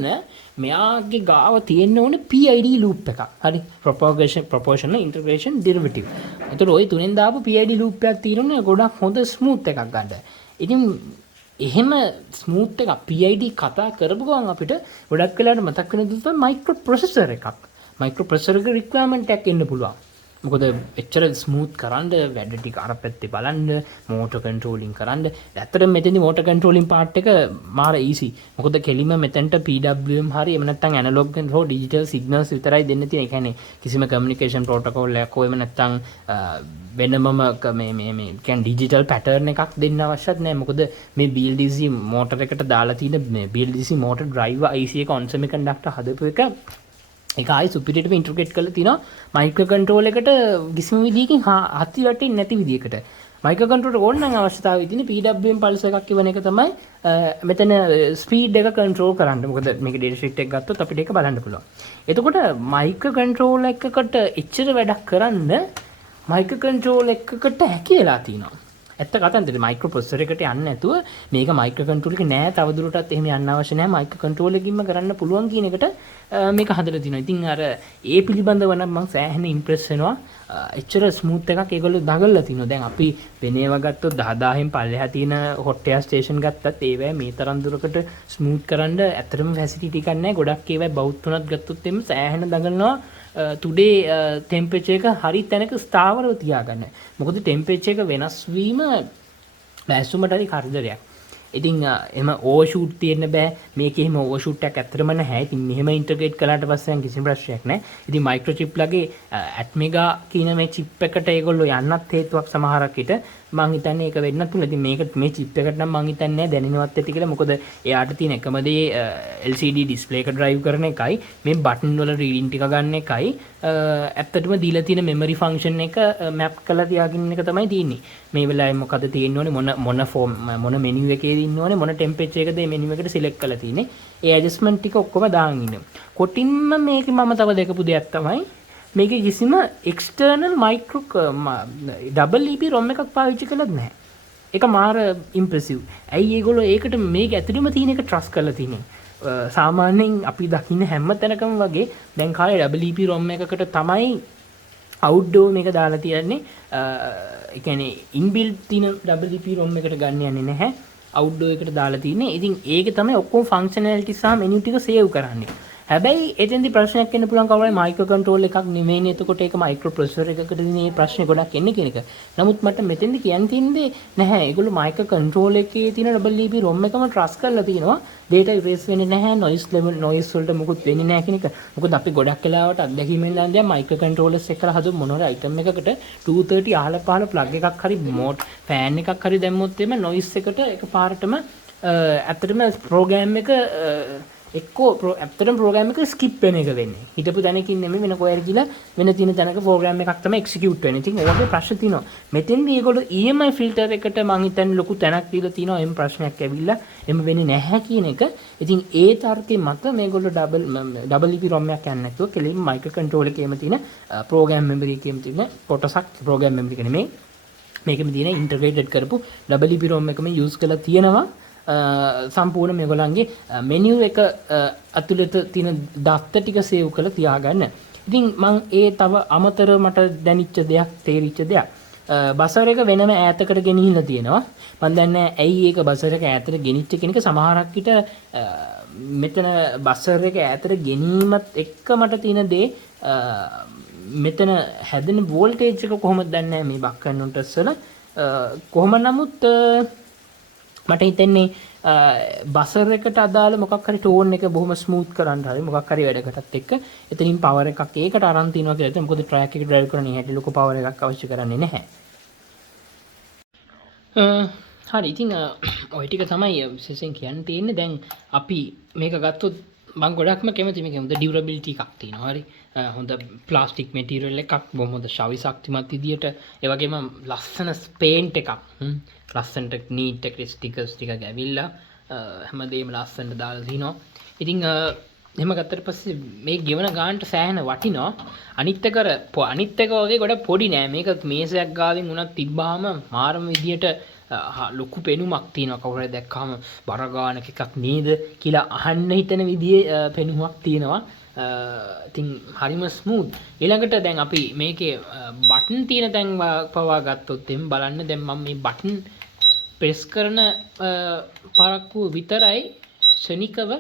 මෙයාගේ ගාව තියෙන්න ඕනේ PID loop එකක්. හරි. propagation proportional integration derivative. ඒතර ওই තුනෙන් දාපු PID loop එකක් තියෙනවනේ ගොඩක් හොඳ ස්මූත් එකක් ගන්න. ඉතින් එහෙම ස්මූත් එකක් PID කතා කරපු ගමන් අපිට ගොඩක් වෙලාවට මතක් වෙන දේ තමයි මයික්‍රෝ ප්‍රොසෙසර් එකක්. මයික්‍රෝ ප්‍රොසෙසර් එක රික්වයර්මන්ට් එකක් එන්න පුළුවන්. මොකද එච්චර ස්මූත් කරන්න වැඩ ටික අර පැත්තේ බලන්න මෝටර් කන්ට්‍රෝලින් කරන්න. ඇත්තටම මෙතෙන්දි මෝටර් කන්ට්‍රෝලින් පාර්ට් එක මාර ඊසි. මොකද කෙලිම මෙතෙන්ට PWM හරි එහෙම නැත්නම් ඇනලොග් හෝ ඩිජිටල් සිග්නල්ස් විතරයි දෙන්න තියෙන. ඒ කියන්නේ කිසිම කමියුනිකේෂන් ප්‍රෝටෝකෝල් එකක් හෝ එහෙම නැත්නම් වෙනමම මේ කියන්නේ ඩිජිටල් පැටර්න් එකක් දෙන්න අවශ්‍යත් නැහැ. මොකද මේ BLDC මෝටර් එකට දාලා තියෙන මේ BLDC මෝටර් ඩ්‍රයිවර් IC එක ඔන් සෙමිකන්ඩක්ටර් හදපු එක ඒක ආයි සුපිරියර්ටම ඉන්ටිග්‍රේට් කරලා තිනවා මයික්‍රෝ කන්ට්‍රෝල් එකට කිසිම විදියකින් හත්ති වැටෙන්නේ නැති විදියකට. මයික්‍රෝ කන්ට්‍රෝලර් ඕන නම් අවශ්‍යතාවය තියෙන PWM පල්ස් එකක් ඉවන එක තමයි මෙතන ස්පීඩ් එක කන්ට්‍රෝල් කරන්න. මොකද මේක ඩේටා ෂීට් එක ගත්තොත් අපිට ඒක බලන්න පුළුවන්. එතකොට මයික්‍රෝ කන්ට්‍රෝල් එකකට එච්චර වැඩක් කරන්න මයික්‍රෝ කන්ට්‍රෝල් එකකට හැකියලා තියෙනවා. ඇත්ත කතන්දරේ මයික්‍රෝ ප්‍රොසෙසර් එකට යන්නේ නැතුව මේක මයික්‍රෝ කන්ට්‍රෝල් එක නෑ තවදුරටත් එහෙම යන්න අවශ්‍ය නෑ මයික්‍රෝ කන්ට්‍රෝල් එකකින්ම කරන්න පුළුවන් කියන එකට මේක හදලා තිනවා. ඉතින් අර ඒ පිළිබඳව නම් මම සෑහෙන ඉම්ප්‍රෙස් වෙනවා. එච්චර ස්මූත් එකක් ඒගොල්ලෝ දඟලලා තිනවා. දැන් අපි වෙන ඒවා ගත්තොත් 10000න් පල්ලෙහා තියෙන හොට් එයාර් ස්ටේෂන් ගත්තත් ඒවැ මේ තරම් දුරකට ස්මූත් කරන්න ඇත්තටම ෆැසිලිටි එකක් නෑ. ගොඩක් ඒවැ බෞද්ධ තුනක් ගත්තොත් එimhe සෑහෙන දඟලනවා. today temperature එක හරි තැනක ස්ථාවරව තියාගන්න. මොකද temperature එක වෙනස් වීම මෑස්සුමට හරි කරදරයක්. ඉතින් එම ඕවර්ෂූට් තියෙන්න බෑ. මේකේ එහෙම ඕවර්ෂූට් එකක් ඇත්තටම නැහැ. ඉතින් මෙහෙම ඉන්ටර්ග්‍රේට් කළාට පස්සේ නම් කිසිම ප්‍රශ්නයක් නැහැ. ඉතින් මයික්‍රොචිප් ලගේ ඇට්මෙගා කියන මේ චිප් එකට ඒගොල්ලෝ යන්නත් හේතුවක් සමහරක් විට මං හිතන්නේ ඒක වෙන්නත් පුළුවන්. ඉතින් මේක මේ චිප් එකට නම් මං හිතන්නේ දැනෙනවත් ඇති කියලා. මොකද එයාට තියෙන එකම දේ LCD ඩිස්ප්ලේ එක ඩ්‍රයිව් කරන එකයි මේ බටන් වල රීඩින් ටික ගන්න එකයි ඇත්තටම දීලා තියෙන මෙමරි ෆන්ක්ෂන් එක මැප් කරලා තියාගෙන එක තමයි තියෙන්නේ. මේ වෙලාවේ මොකද තියෙන්න ඕනේ මොන ෆෝම් මොන මෙනු එකේ ඉන්න ඕනේ මොන ටෙම්පරේචර් එකද මේ මෙනු එකට සිලෙක්ට් කරලා තියෙන්නේ. ඒ ඇඩ්ජස්ට්මන්ට් ටික ඔක්කොම දාන් ඉන්න. කොටින්ම මේකේ මම තව දැකපු දෙයක් තමයි මේකේ කිසිම එක්ස්ටර්නල් මයික්‍රෝ EEP ROM එකක් පාවිච්චි කළත් නැහැ. ඒක මාර ඉම්ප්‍රෙසිව්. ඇයි ඒගොල්ලෝ ඒකට මේක ඇතුළෙම තියෙන එක ට්‍රස්ට් කරලා තියෙන්නේ? සාමාන්‍යයෙන් අපි දකින්න හැම තැනකම වගේ දැන් කාලේ EEP ROM එකකට තමයි අවුට්ඩෝර් මේක දාලා තියන්නේ. ඒ කියන්නේ ඉන්බිල්ට් තියෙන EEP ROM එකට ගන්න යන්නේ නැහැ. අවුට්ඩෝර් එකට දාලා තියෙන්නේ. ඉතින් ඒක තමයි ඔක්කොම ෆන්ක්ෂනැලිටි සහ මෙනු ටික සේව් කරන්නේ. හැබැයි එතෙන්දි ප්‍රශ්නයක් එන්න පුළුවන් කවුරුයි මයික්‍රෝ කන්ට්‍රෝල් එකක් නෙමෙයිනේ. එතකොට ඒක මයික්‍රෝ ප්‍රොසෙසර් එකකටදී මේ ප්‍රශ්නේ ගොඩක් එන්නේ කියන එක. නමුත් මට මෙතෙන්දි කියන්න තියෙන්නේ නැහැ. ඒගොල්ලෝ මයික්‍රෝ කන්ට්‍රෝල් එකේ තියෙන EEP ROM එකම ට්‍රස්ට් කරලා තියෙනවා. data erase වෙන්නේ නැහැ. noise වලට මොකුත් වෙන්නේ නැහැ කියන එක. මොකද අපි ගොඩක් වෙලාවට අත්දැකීමෙන් දන්නේ දැන් මයික්‍රෝ කන්ට්‍රෝලර්ස් එකලා හදපු මොනවාරි item එකකට 230 අහල පහල plug එකක් හරි මෝඩ් ෆෑන් එකක් හරි දැම්මොත් එimhe noise එකට එකපාරටම ඇත්තටම ප්‍රෝග්‍රෑම් එක ඇත්තටම ප්‍රෝග්‍රෑම් එක ස්කිප් වෙන එක වෙන්නේ. හිතපු තැනකින් නෙමෙයි වෙන කොහෙද කියලා වෙන තියෙන තැනක ප්‍රෝග්‍රෑම් එකක් තමයි එක්සිකියුට් වෙන්නේ. ඉතින් ඒ වගේ ප්‍රශ්න තියෙනවා. මෙතෙන්දී ඒගොල්ලෝ EMI ෆිල්ටර් එකට මං හිතන්නේ ලොකු තැනක් දීලා තියෙනවා. එම් ප්‍රශ්නයක් ඇවිල්ලා එම් වෙන්නේ නැහැ කියන එක. ඉතින් ඒ තර්කේ මත මේගොල්ලෝ EEP ROM එකක් යන්නේ නැතුව කෙලින්ම මයික්‍රෝ කන්ට්‍රෝලර් එකේම තියෙන ප්‍රෝග්‍රෑම් මෙමරි එකේම තියෙන කොටසක් ප්‍රෝග්‍රෑම් මෙමරි එක නෙමෙයි. මේකෙම තියෙන ඉන්ටර්ග්‍රේටඩ් කරපු EEP ROM එකම යූස් කරලා තියෙනවා. සම්පූර්ණ මේගොල්ලන්ගේ මෙනු එක ඇතුළත තියෙන data ටික සේව් කරලා තියාගන්න. ඉතින් මම ඒ තව අමතර මට දැනෙච්ච දෙයක් තේරිච්ච දෙයක් බසර් එක වෙනම ඈතකට ගෙනිහිල්ලා තියෙනවා. මම දන්නේ ඇයි ඒක බසර් එක ඈතට ගෙනිච්ච කෙනෙක් සමහරක් විට මෙතන බසර් එක ඈතට ගෙනීමත් එක්ක මට තියෙන දේ මෙතන හැදෙන වෝල්ටේජ් එක කොහොමද දන්නේ නැහැ මේ බක් කන්වර්ටර්ස් වල කොහොම නමුත් මට හිතෙන්නේ බසර් එකට අදාළ මොකක් හරි ටෝන් එක බොහොම ස්මූත් කරන්න හරි මොකක් හරි වැඩකටත් එක්ක එතනින් පවර් එකක් ඒකට අරන් තියනවා කියලා හිතන්න. මොකද ට්‍රැක් එක ඩ්‍රයිව් කරන හැටි ලොකු පවර් එකක් අවශ්‍ය කරන්නේ නැහැ. හරි ඉතින් ඔය ටික තමයි විශේෂයෙන් කියන්න තියෙන්නේ. දැන් අපි මේක ගත්තොත් මම ගොඩක්ම කැමති මේක හොඳ ඩියුරබිලිටි එකක් තියෙනවා. හරි හොඳ ප්ලාස්ටික් මැටීරියල් එකක්, බොහොම හොඳ ශවි ශක්තිමත් විදියට, ඒ වගේම ලස්සන පේන්ට් එකක්. ලස්සනට නීට් එකේ ස්ටිකර්ස් ටික ගැවිලා හැමදේම ලස්සනට දාලා තිනවා. ඉතින් එහෙම ගත්තට පස්සේ මේ ගෙවන ගානට සෑහෙන වටිනවා. අනිත් එක වගේ ගොඩක් පොඩි නෑ. මේක මේසයක් ගාවින් උනත් තිබ්බාම මාරම විදියට ලොකු පෙනුමක් තියෙනවා. කවුරු හරි දැක්කම බර ගානක එකක් නේද කියලා අහන්න හිතන විදිහේ පෙනුමක් තියෙනවා. ඉතින් හරිම ස්මූත්. ඊළඟට දැන් අපි මේකේ බටන් තියෙන තැන් පවා ගත්තොත් එම් බලන්න. දැන් මම මේ බටන් ප්‍රෙස් කරන පරක්කුව විතරයි ශනිකව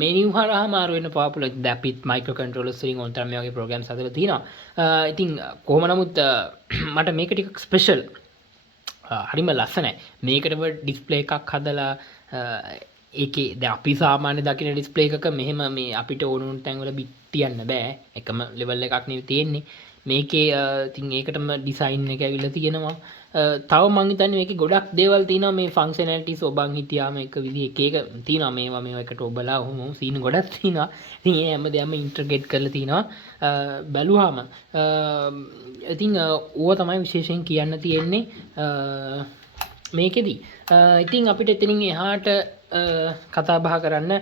මෙනියු හරහා මාරු වෙන පවා පුළුවන්. දැන් අපිත් මයික්‍රෝ කන්ට්‍රෝලර්ස් වලින් ඔන්තරම් මේ වගේ ප්‍රෝග්‍රෑම්ස් හදලා තිනවා. ඉතින් කොහොම නමුත් මට මේක ටිකක් ස්පෙෂල්. හරිම ලස්සනයි. මේකට ඩිස්ප්ලේ එකක් හදලා ඒකේ දැන් අපි සාමාන්‍ය දකින ඩිස්ප්ලේ එකක මෙහෙම මේ අපිට ඕන ඕන තැන් වල බිට් තියන්න බෑ. එකම ලෙවල් එකක් නෙවෙයි තියෙන්නේ. මේකේ ඉතින් ඒකටම ඩිසයින් එක ඇවිල්ලා තියෙනවා. තව මං හිතන්නේ මේකේ ගොඩක් දේවල් තියෙනවා. මේ ෆන්ක්ෂනැලිටිස් ඔබන් හිටියාම එක විදිහ එක තියෙනවා. මේවා එකට ඔබලා ඔහොම සීන් ගොඩක් තියෙනවා. ඉතින් ඒ හැමදේම ඉන්ටර්ගේට් කරලා තියෙනවා. බැලුවාම ඉතින් ඕවා තමයි විශේෂයෙන් කියන්න තියෙන්නේ මේකෙදි. ඉතින් අපිට එතනින් එහාට කතා බහ කරන්න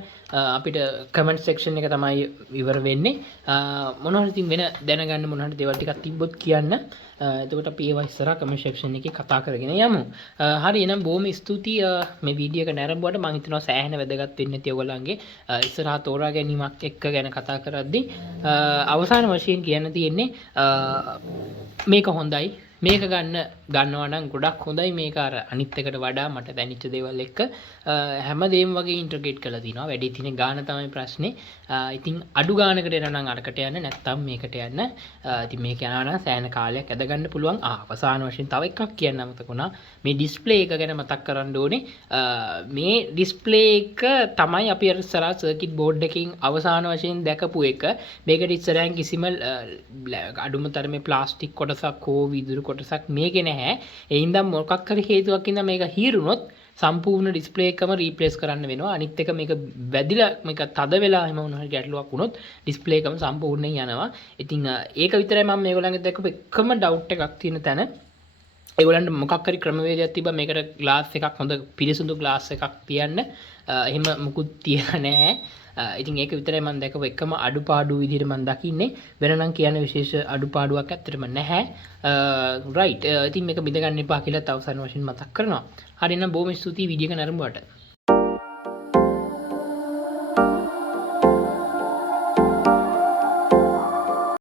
අපිට කමෙන්ට් සෙක්ෂන් එක තමයි ඉවර වෙන්නේ. මොනවද ඉතින් වෙන දැනගන්න මොනවද දේවල් ටිකක් තිබ්බොත් කියන්න. එතකොට අපි ඒවා ඉස්සරහා කමෙන්ට් සෙක්ෂන් එකේ කතා කරගෙන යමු. හරි එහෙනම් බොහොම ස්තුතියි මේ වීඩියෝ එක නැරඹුවට. මම හිතනවා සෑහෙන වැදගත් වෙන්නේ නැති ඔයගොල්ලන්ගේ ඉස්සරහා තෝරා ගැනීමක් එක්ක ගැන කතා කරද්දී අවසාන වශයෙන් කියන්න තියෙන්නේ මේක හොඳයි. මේක ගන්නවා නම් ගොඩක් හොඳයි. මේක අර අනිත් එකට වඩා මට දැනෙච්ච දේවල් එක්ක හැමදේම වගේ ඉන්ටර්ග්‍රේට් කරලා තිනවා. වැඩි තියෙන ගාන තමයි ප්‍රශ්නේ. ඉතින් අඩු ගානකට එනවා නම් අරකට යන්න, නැත්නම් මේකට යන්න. ඉතින් මේක යනවා නම් සෑහෙන කාලයක් ඇද ගන්න පුළුවන්. අවසාන වශයෙන් තව එකක් කියන්න අමතක වුණා. මේ ඩිස්ප්ලේ එක ගැන මතක් කරන්න ඕනේ. මේ ඩිස්ප්ලේ එක තමයි අපි අර ඉස්සරහා සර්කිට් බෝඩ් එකකින් අවසාන වශයෙන් දැකපු එක. මේකට ඉස්සරහින් කිසිම අඩුම තරමේ ප්ලාස්ටික් කොටසක් හෝ විදුරු කොටසක් මේකේ නැහැ. ඒ හින්දා මොකක් හරි හේතුවක් හින්දා මේක හීරුනොත් සම්පූර්ණ ඩිස්ප්ලේ එකම රීප්ලේස් කරන්න වෙනවා. අනිත් එක මේක වැදිලා මේක තද වෙලා එහෙම මොන හරි ගැටලුවක් වුණොත් ඩිස්ප්ලේ එකම සම්පූර්ණයෙන් යනවා. ඉතින් ඒක විතරයි මම මේගොල්ලන්ගේ දැක්කපු එකම ඩවුට් එකක් තියෙන තැන. ඒගොල්ලන්ට මොකක් හරි ක්‍රමවේදයක් තිබ්බා මේකට ග්ලාස් එකක් හොඳ පිරිසිදු ග්ලාස් එකක් තියන්න. එහෙම මුකුත් තියලා නැහැ. ඉතින් ඒක විතරයි මම දැකපු එකම අඩුපාඩු විදිහට මම දකින්නේ. වෙන නම් කියන්න විශේෂ අඩුපාඩුවක් ඇත්තටම නැහැ. රයිට්. ඉතින් මේක බිඳ ගන්න එපා කියලා තව සරණ වශයෙන් මතක් කරනවා. හරි එහෙනම් බොහොම ස්තුතියි වීඩියෝ එක නරඹුවට.